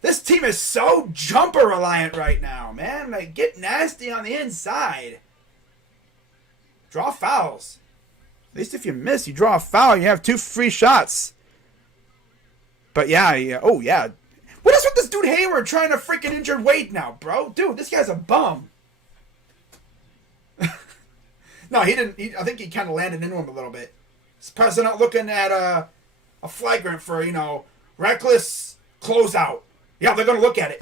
This team is so jumper reliant right now, man. Get nasty on the inside. Draw fouls. At least if you miss, you draw a foul. You have 2 free shots. But yeah. Oh, yeah. What is with this dude Hayward trying to freaking injure Wade now, bro? Dude, this guy's a bum. No, he didn't. I think he kind of landed into him a little bit. Is President looking at a flagrant for, reckless closeout? Yeah, they're going to look at it.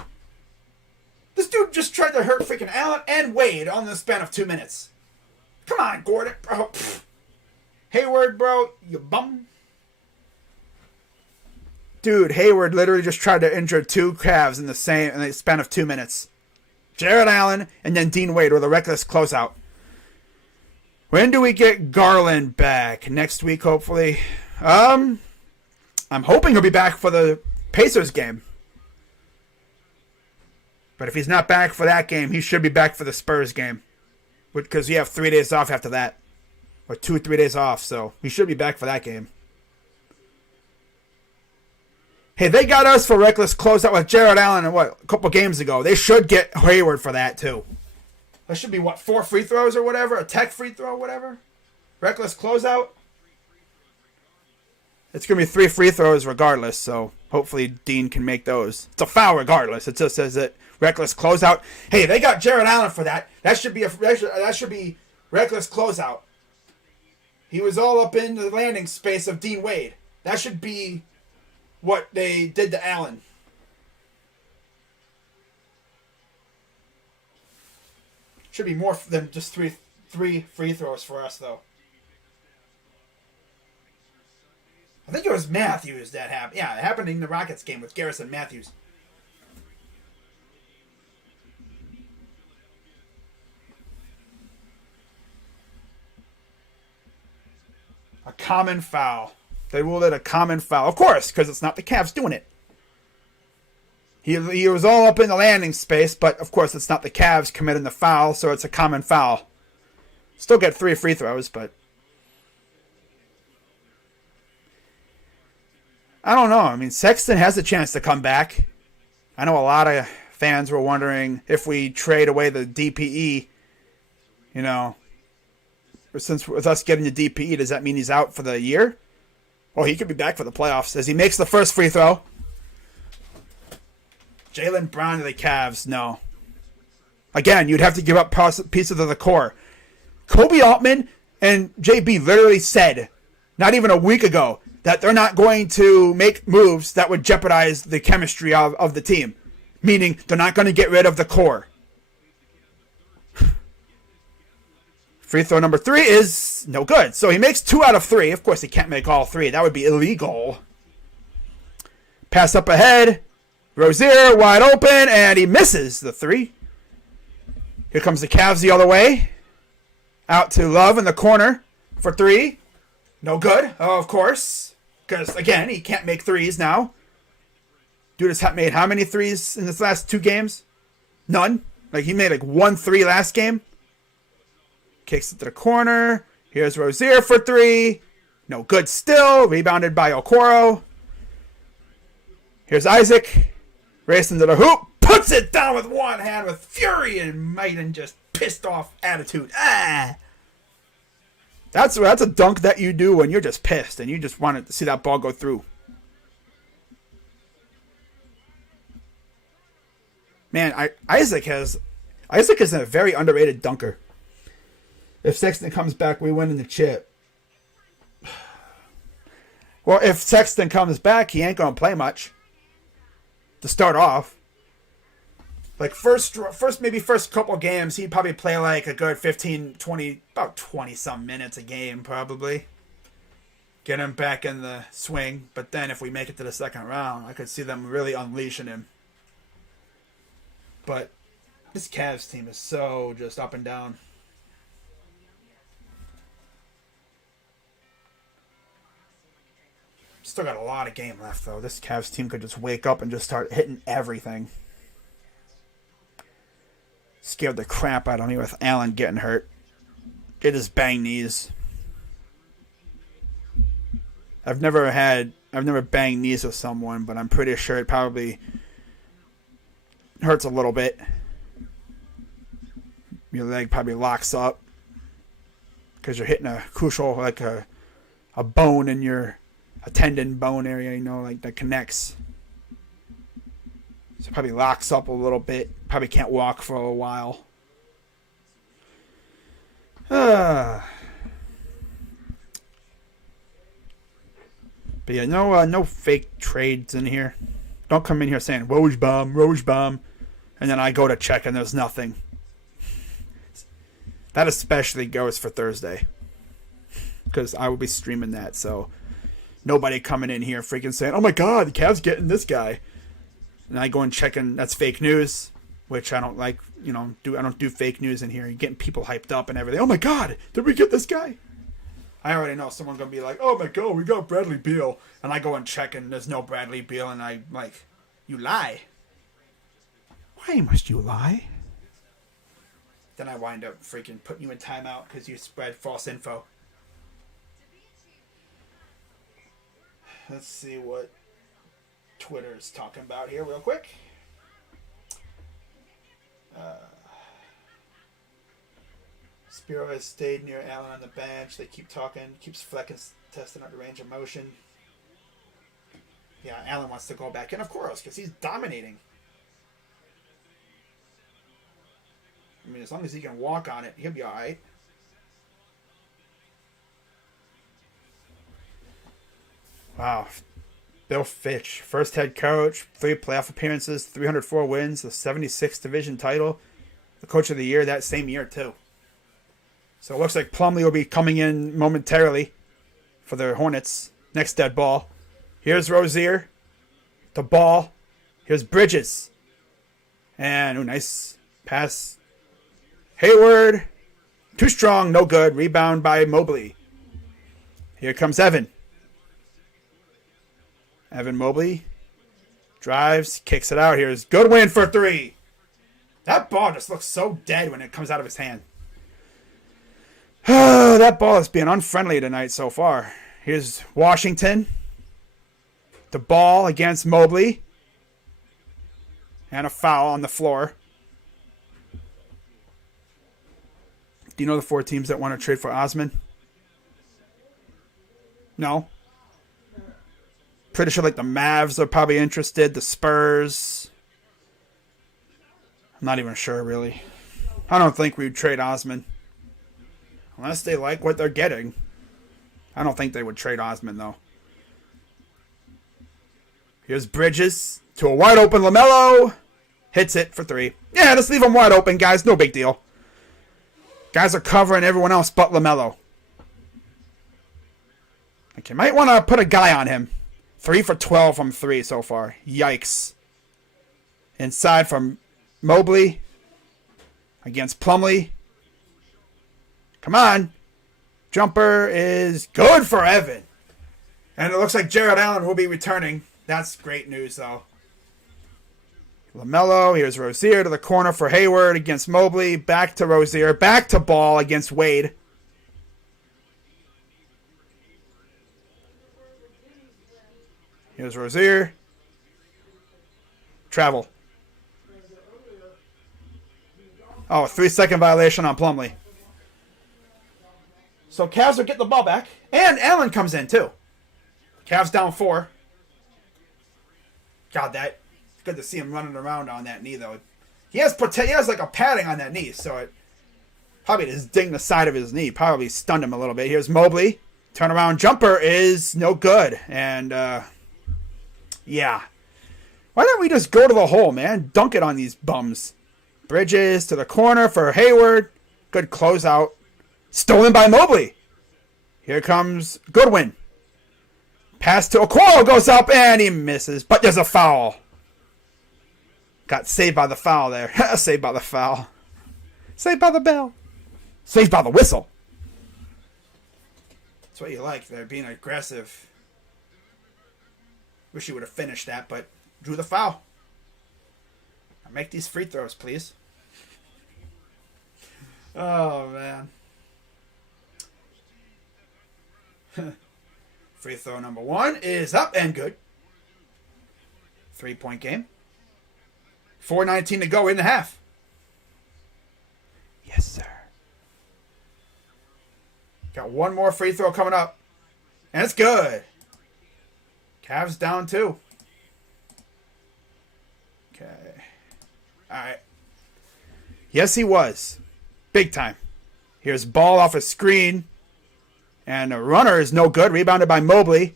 This dude just tried to hurt freaking Allen and Wade on the span of 2 minutes. Come on, Gordon, bro. Pfft. Hayward, bro, you bum. Dude, Hayward literally just tried to injure two Cavs in the span of 2 minutes. Jared Allen and then Dean Wade with a reckless closeout. When do we get Garland back? Next week, hopefully. I'm hoping he'll be back for the Pacers game. But if he's not back for that game, he should be back for the Spurs game. Because you have 3 days off after that. Or 2 or 3 days off, so he should be back for that game. Hey, they got us for reckless closeout with Jared Allen a couple games ago. They should get Hayward for that, too. That should be, 4 free throws or whatever? A tech free throw or whatever? Reckless closeout? It's going to be 3 free throws regardless, so hopefully Dean can make those. It's a foul regardless. It just says that reckless closeout. Hey, they got Jared Allen for that. That should be reckless closeout. He was all up in the landing space of Dean Wade. That should be what they did to Allen. Should be more than just three free throws for us, though. I think it was Matthews that happened. Yeah, it happened in the Rockets game with Garrison Matthews. A common foul. They ruled it a common foul. Of course, because it's not the Cavs doing it. He was all up in the landing space, but of course it's not the Cavs committing the foul, so it's a common foul. Still get 3 free throws, but I don't know. I mean, Sexton has a chance to come back. I know a lot of fans were wondering if we trade away the DPE, since with us getting the DPE, does that mean he's out for the year? Well, he could be back for the playoffs as he makes the first free throw. Jaylen Brown to the Cavs, no. Again, you'd have to give up pieces of the core. Kobe Altman and JB literally said, not even a week ago, that they're not going to make moves that would jeopardize the chemistry of the team. Meaning, they're not going to get rid of the core. Free throw number 3 is no good. So he makes 2 out of 3. Of course, he can't make all 3. That would be illegal. Pass up ahead. Rozier wide open, and he misses the 3. Here comes the Cavs the other way. Out to Love in the corner for 3. No good, of course. Because, again, he can't make 3s now. Dude has made how many 3s in his last 2 games? None. He made 1 3 last game. Kicks it to the corner. Here's Rozier for 3. No good still. Rebounded by Okoro. Here's Isaac. Racing to the hoop. Puts it down with one hand with fury and might and just pissed off attitude. That's a dunk that you do when you're just pissed and you just wanted to see that ball go through. Man, Isaac is a very underrated dunker. If Sexton comes back, we win in the chip. Well, if Sexton comes back, he ain't going to play much. To start off. First couple games, he'd probably play a good 15, 20, about 20-some minutes a game, probably. Get him back in the swing. But then if we make it to the second round, I could see them really unleashing him. But this Cavs team is so just up and down. Still got a lot of game left, though. This Cavs team could just wake up and just start hitting everything. Scared the crap out of me with Allen getting hurt. It is bang knees. I've never banged knees with someone, but I'm pretty sure it probably hurts a little bit. Your leg probably locks up because you're hitting a crucial, a bone in a tendon bone area, that connects. So it probably locks up a little bit. Probably can't walk for a while. But yeah, no fake trades in here. Don't come in here saying Rose bomb, and then I go to check and there's nothing. That especially goes for Thursday, because I will be streaming that. So Nobody coming in here freaking saying, oh my God, the Cavs getting this guy. And I go and check, and that's fake news, which I don't like. I don't do fake news in here. You're getting people hyped up and everything. Oh my God, did we get this guy? I already know someone's going to be like, oh my God, we got Bradley Beal. And I go and check, and there's no Bradley Beal. And I'm like, you lie. Why must you lie? Then I wind up freaking putting you in timeout because you spread false info. Let's see what Twitter is talking about here real quick. Spiro has stayed near Allen on the bench. They keep talking. Keeps Fleck testing out the range of motion. Yeah, Allen wants to go back in, of course, because he's dominating. I mean, as long as he can walk on it, he'll be all right. Wow. Bill Fitch, first head coach, 3 playoff appearances, 304 wins, the 76th division title, the coach of the year that same year, too. So it looks like Plumlee will be coming in momentarily for the Hornets. Next dead ball. Here's Rozier. The ball. Here's Bridges. And, nice pass. Hayward. Too strong, no good. Rebound by Mobley. Here comes Evan. Evan Mobley drives, kicks it out. Here's Goodwin for 3. That ball just looks so dead when it comes out of his hand. That ball is being unfriendly tonight so far. Here's Washington. The ball against Mobley. And a foul on the floor. Do you know the 4 teams that want to trade for Osman? No. Pretty sure like the Mavs are probably interested. The Spurs. I'm not even sure, really. I don't think we would trade Osman. Unless they like what they're getting. I don't think they would trade Osman, though. Here's Bridges to a wide open LaMelo. Hits it for 3. Yeah, just leave him wide open, guys. No big deal. Guys are covering everyone else but LaMelo. Like, you might want to put a guy on him. 3 for 12 from 3 so far. Yikes. Inside from Mobley. Against Plumlee. Come on. Jumper is good for Evan. And it looks like Jared Allen will be returning. That's great news, though. LaMelo. Here's Rozier to the corner for Hayward against Mobley. Back to Rozier. Back to Ball against Wade. Here's Rozier. Travel. Oh, 3-second violation on Plumlee. So Cavs will get the ball back. And Allen comes in, too. Cavs down 4. God, it's good to see him running around on that knee, though. He has like a padding on that knee, so it probably just dinged the side of his knee. Probably stunned him a little bit. Here's Mobley. Turnaround jumper is no good. And, yeah. Why don't we just go to the hole, man? Dunk it on these bums. Bridges to the corner for Hayward. Good closeout. Stolen by Mobley. Here comes Goodwin. Pass to Okoro goes up and he misses. But there's a foul. Got saved by the foul there. Saved by the foul. Saved by the bell. Saved by the whistle. That's what you like. They're being aggressive. Wish you would have finished that, but drew the foul. Now make these free throws, please. Oh, man. Free throw number 1 is up and good. 3-point game. 4:19 to go in the half. Yes, sir. Got one more free throw coming up. And it's good. Cavs down 2. Okay. All right. Yes, he was. Big time. Here's Ball off a screen. And the runner is no good. Rebounded by Mobley.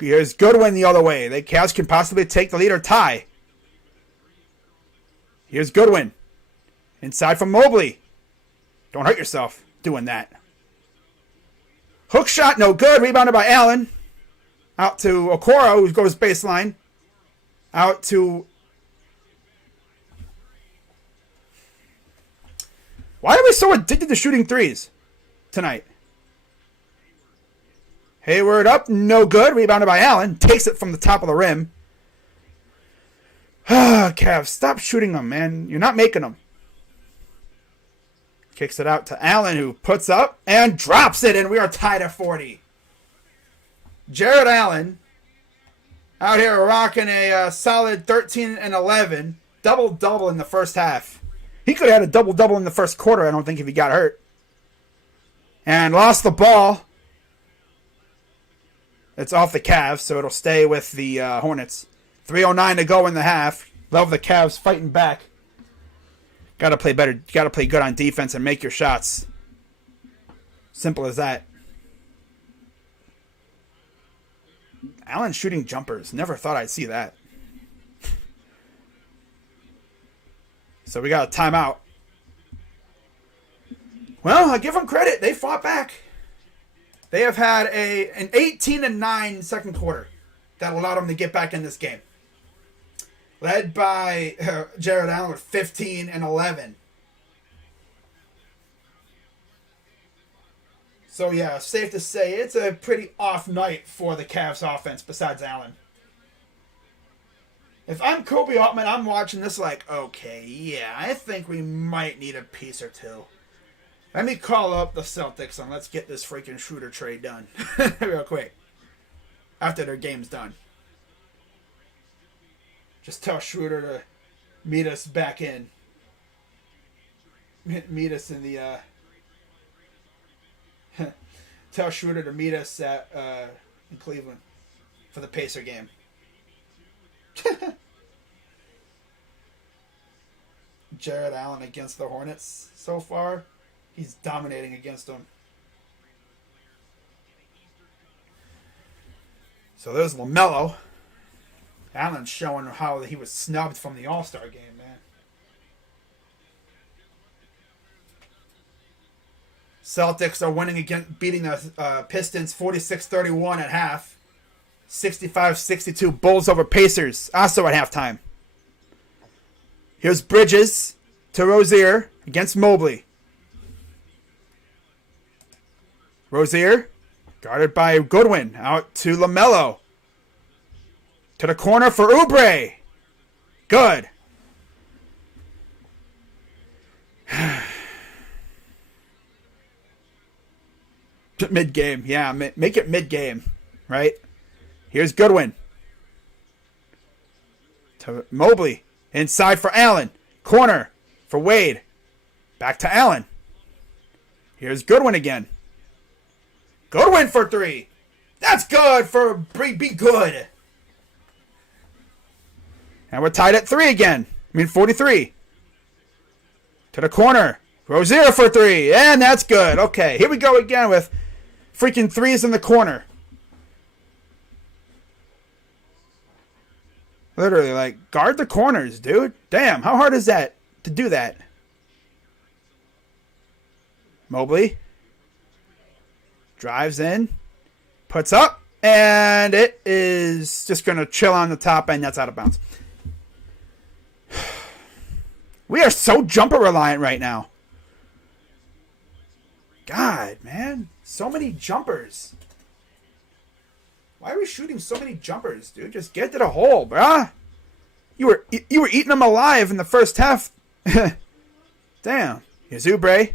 Here's Goodwin the other way. The Cavs can possibly take the lead or tie. Here's Goodwin. Inside from Mobley. Don't hurt yourself doing that. Hook shot, no good. Rebounded by Allen. Out to Okoro, who goes baseline. Out to... Why are we so addicted to shooting threes tonight? Hayward up, no good. Rebounded by Allen. Takes it from the top of the rim. Cavs, stop shooting them, man. You're not making them. Kicks it out to Allen, who puts up and drops it, and we are tied at 40. Jared Allen out here rocking a solid 13 and 11. Double-double in the first half. He could have had a double-double in the first quarter, I don't think, if he got hurt. And lost the ball. It's off the Cavs, so it'll stay with the Hornets. 3:09 to go in the half. Love the Cavs fighting back. Got to play better. Got to play good on defense and make your shots. Simple as that. Allen shooting jumpers. Never thought I'd see that. So we got a timeout. Well, I give them credit. They fought back. They have had an 18-9 second quarter that allowed them to get back in this game. Led by Jared Allen with 15 and 11. So, yeah, safe to say it's a pretty off night for the Cavs offense besides Allen. If I'm Kobe Altman, I'm watching this like, okay, yeah, I think we might need a piece or two. Let me call up the Celtics and let's get this freaking Schroeder trade done real quick after their game's done. Just tell Schroeder to meet us back in. Meet us in the... tell Schroeder to meet us at in Cleveland for the Pacer game. Jared Allen against the Hornets so far. He's dominating against them. So there's LaMelo. Allen's showing how he was snubbed from the All-Star game, man. Celtics are winning against, beating the Pistons 46-31 at half. 65-62 Bulls over Pacers, also at halftime. Here's Bridges to Rozier against Mobley. Rozier, guarded by Goodwin, out to LaMelo. To the corner for Oubre. Good. Mid-game, yeah, make it mid-game, right? Here's Goodwin. To Mobley. Inside for Allen. Corner for Wade. Back to Allen. Here's Goodwin again. Goodwin for three. That's good for be good. And we're tied at 43. To the corner. Rozier for three. And that's good. Okay, here we go again with freaking threes in the corner. Literally, like, guard the corners, dude. Damn, how hard is that to do that? Mobley. Drives in. Puts up. And it is just going to chill on the top end. That's out of bounds. We are so jumper reliant right now. God, man. So many jumpers. Why are we shooting so many jumpers, dude? Just get to the hole, bruh. You were eating them alive in the first half. Damn. Here's Oubre.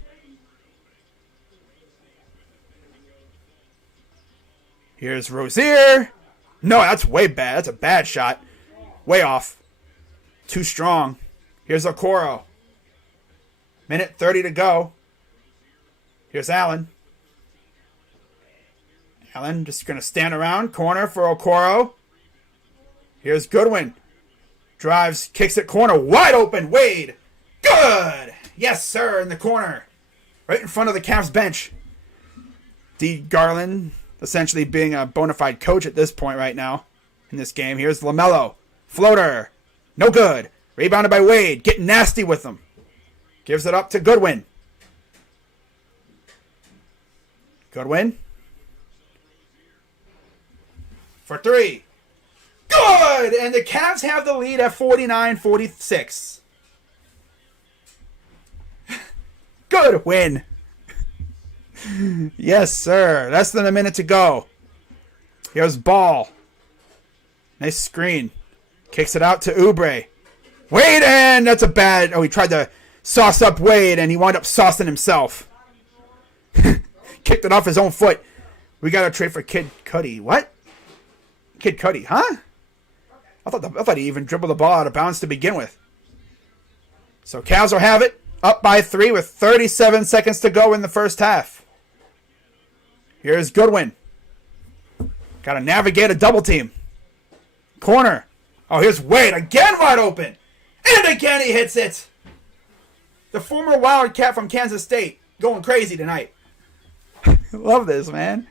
Here's Rozier. No, that's way bad. That's a bad shot. Way off. Too strong. Here's Okoro. Minute 30 to go. Here's Allen. Allen just going to stand around. Corner for Okoro. Here's Goodwin. Drives, kicks it corner. Wide open. Wade. Good. Yes, sir, in the corner. Right in front of the Cavs bench. D. Garland essentially being a bona fide coach at this point right now in this game. Here's LaMelo. Floater. No good. Rebounded by Wade. Getting nasty with them. Gives it up to Goodwin. Goodwin. for three. Good! And the Cavs have the lead at 49-46. Good win. Yes, sir. Less than a minute to go. Here's Ball. Nice screen. Kicks it out to Oubre. Wade in! That's a bad... Oh, he tried to sauce up Wade, and he wound up saucing himself. Kicked it off his own foot. We got to trade for Kid Cudi. What? Kid Cudi, huh? I thought he even dribbled the ball out of bounds to begin with. So Cavs will have it. Up by 3 with 37 seconds to go in the first half. Here's Goodwin. Got to navigate a double team. Corner. Oh, here's Wade. Again wide open. And again he hits it. The former Wildcat from Kansas State going crazy tonight. Love this, man.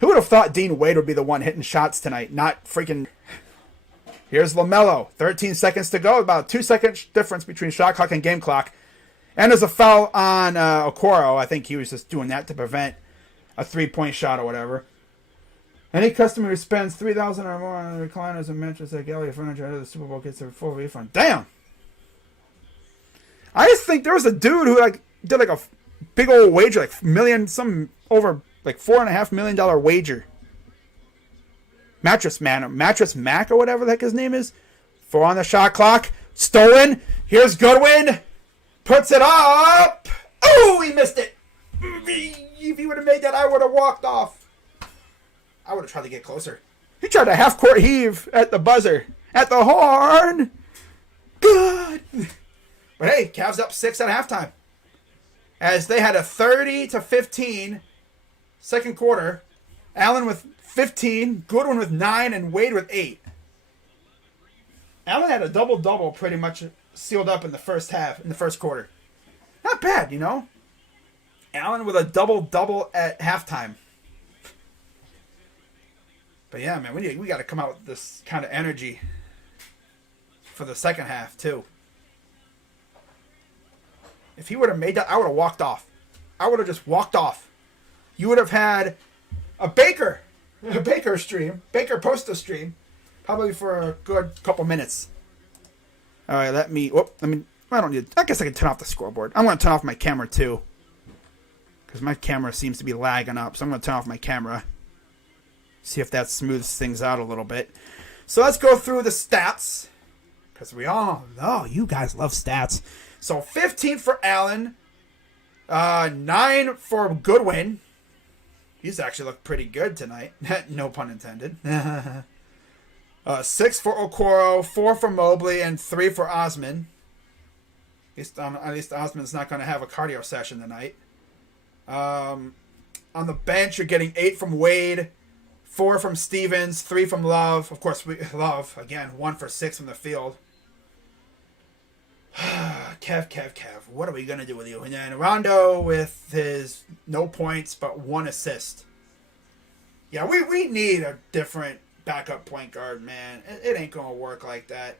Who would have thought Dean Wade would be the one hitting shots tonight? Not freaking... Here's LaMelo. 13 seconds to go. About a 2-second difference between shot clock and game clock. And there's a foul on Okoro. I think he was just doing that to prevent a 3-point shot or whatever. Any customer who spends $3,000 or more on recliners and mattress at Gallery Furniture out of the Super Bowl gets a full refund. Damn! I just think there was a dude who did a big old wager, over $4.5 million wager. Mattress Mac or whatever the heck his name is. 4 on the shot clock. Stolen. Here's Goodwin. Puts it up. Oh, he missed it. If he would have made that, I would have walked off. I would have tried to get closer. He tried a half-court heave at the buzzer. At the horn. Good. But hey, Cavs up 6 at halftime. As they had a 30-15 second quarter. Allen with 15, Goodwin with 9, and Wade with 8. Allen had a double-double pretty much sealed up in the first quarter. Not bad, you know. Allen with a double-double at halftime. But yeah, man, we got to come out with this kind of energy for the second half, too. If he would have made that, I would have walked off. I would have just walked off. You would have had a Baker poster stream, probably for a good couple minutes. All right, I guess I can turn off the scoreboard. I'm going to turn off my camera too, because my camera seems to be lagging up. So I'm going to turn off my camera, see if that smooths things out a little bit. So let's go through the stats, because we all know you guys love stats. So 15 for Allen, 9 for Goodwin. He's actually looked pretty good tonight. No pun intended. 6 for Okoro, 4 for Mobley, and 3 for Osman. At least Osman's not going to have a cardio session tonight. On the bench, you're getting 8 from Wade, 4 from Stevens, 3 from Love. Of course, Love, again, 1 for 6 from the field. Kev, what are we going to do with you? And then Rondo with his no points but 1 assist. Yeah, we need a different backup point guard, man. It ain't going to work like that.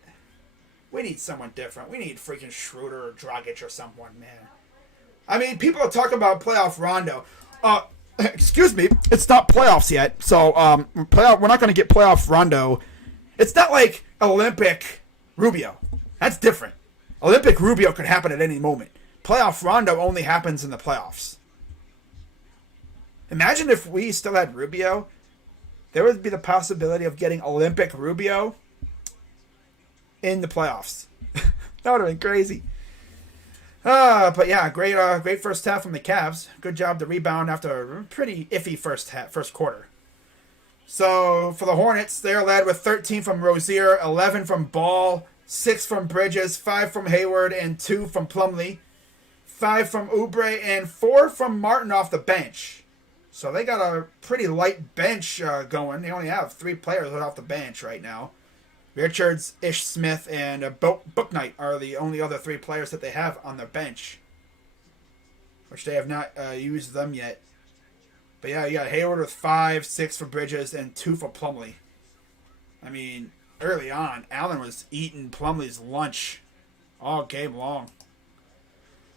We need someone different. We need freaking Schroeder or Dragic or someone, man. I mean, people are talking about playoff Rondo. Excuse me, it's not playoffs yet, so we're not going to get playoff Rondo. It's not like Olympic Rubio. That's different. Olympic Rubio could happen at any moment. Playoff Rondo only happens in the playoffs. Imagine if we still had Rubio. There would be the possibility of getting Olympic Rubio in the playoffs. That would have been crazy. But yeah, great first half from the Cavs. Good job to rebound after a pretty iffy first quarter. So for the Hornets, they're led with 13 from Rozier, 11 from Ball, 6 from Bridges, 5 from Hayward, and 2 from Plumlee. 5 from Oubre, and 4 from Martin off the bench. So they got a pretty light bench going. They only have 3 players off the bench right now. Richards, Ish Smith, and Bouknight are the only other 3 players that they have on their bench, which they have not used them yet. But yeah, you got Hayward with 5, 6 for Bridges, and 2 for Plumlee. I mean, early on, Allen was eating Plumlee's lunch all game long.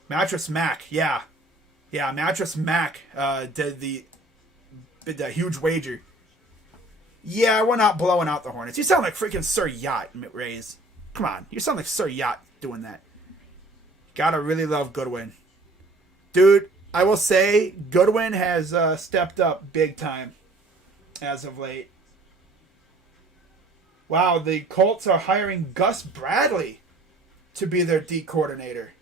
Mattress Mac, yeah. Mattress Mac did the bid that huge wager. Yeah, we're not blowing out the Hornets. You sound like freaking Sir Yacht, Rays. Come on, you sound like Sir Yacht doing that. Gotta really love Goodwin. Dude, I will say Goodwin has stepped up big time as of late. Wow, the Colts are hiring Gus Bradley to be their D coordinator.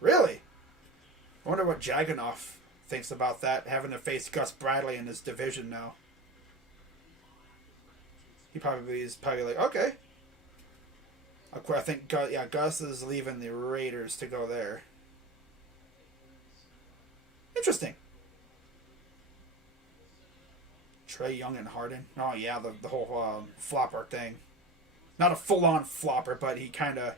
Really? I wonder what Jaganov thinks about that, having to face Gus Bradley in his division now. He probably is like, okay. Of course, I think Gus is leaving the Raiders to go there. Interesting. Trae Young and Harden. Oh yeah, the whole flopper thing. Not a full-on flopper, but he kind of,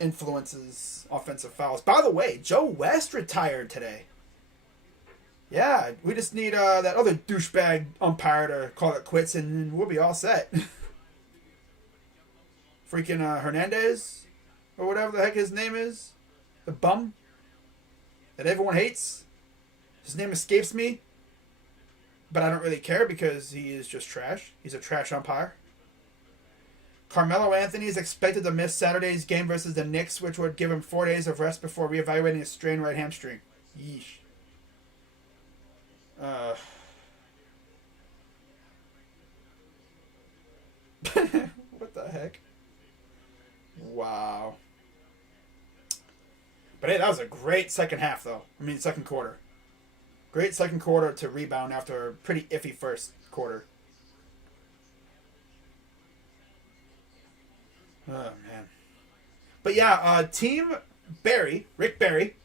influences offensive fouls. By the way, Joe West retired today. Yeah, we just need that other douchebag umpire to call it quits, and we'll be all set. Freaking Hernandez, or whatever the heck his name is. The bum that everyone hates. His name escapes me, but I don't really care because he is just trash. He's a trash umpire. Carmelo Anthony is expected to miss Saturday's game versus the Knicks, which would give him 4 days of rest before reevaluating his strained right hamstring. Yeesh. What the heck? Wow. But hey, that was a great second half, though. Second quarter. Great second quarter to rebound after a pretty iffy first quarter. Oh, man. But yeah, Team Barry, Rick Barry,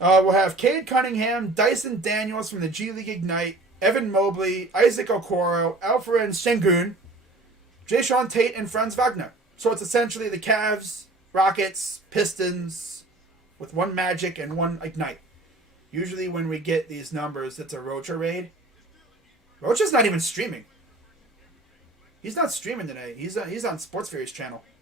we'll have Cade Cunningham, Dyson Daniels from the G League Ignite, Evan Mobley, Isaac Okoro, Alfred Sengun, Jayshawn Tate, and Franz Wagner. So it's essentially the Cavs, Rockets, Pistons, with one Magic and one Ignite. Usually when we get these numbers, it's a Rocha raid. Rocha's not even streaming. He's not streaming today. He's on Sports Fury's channel.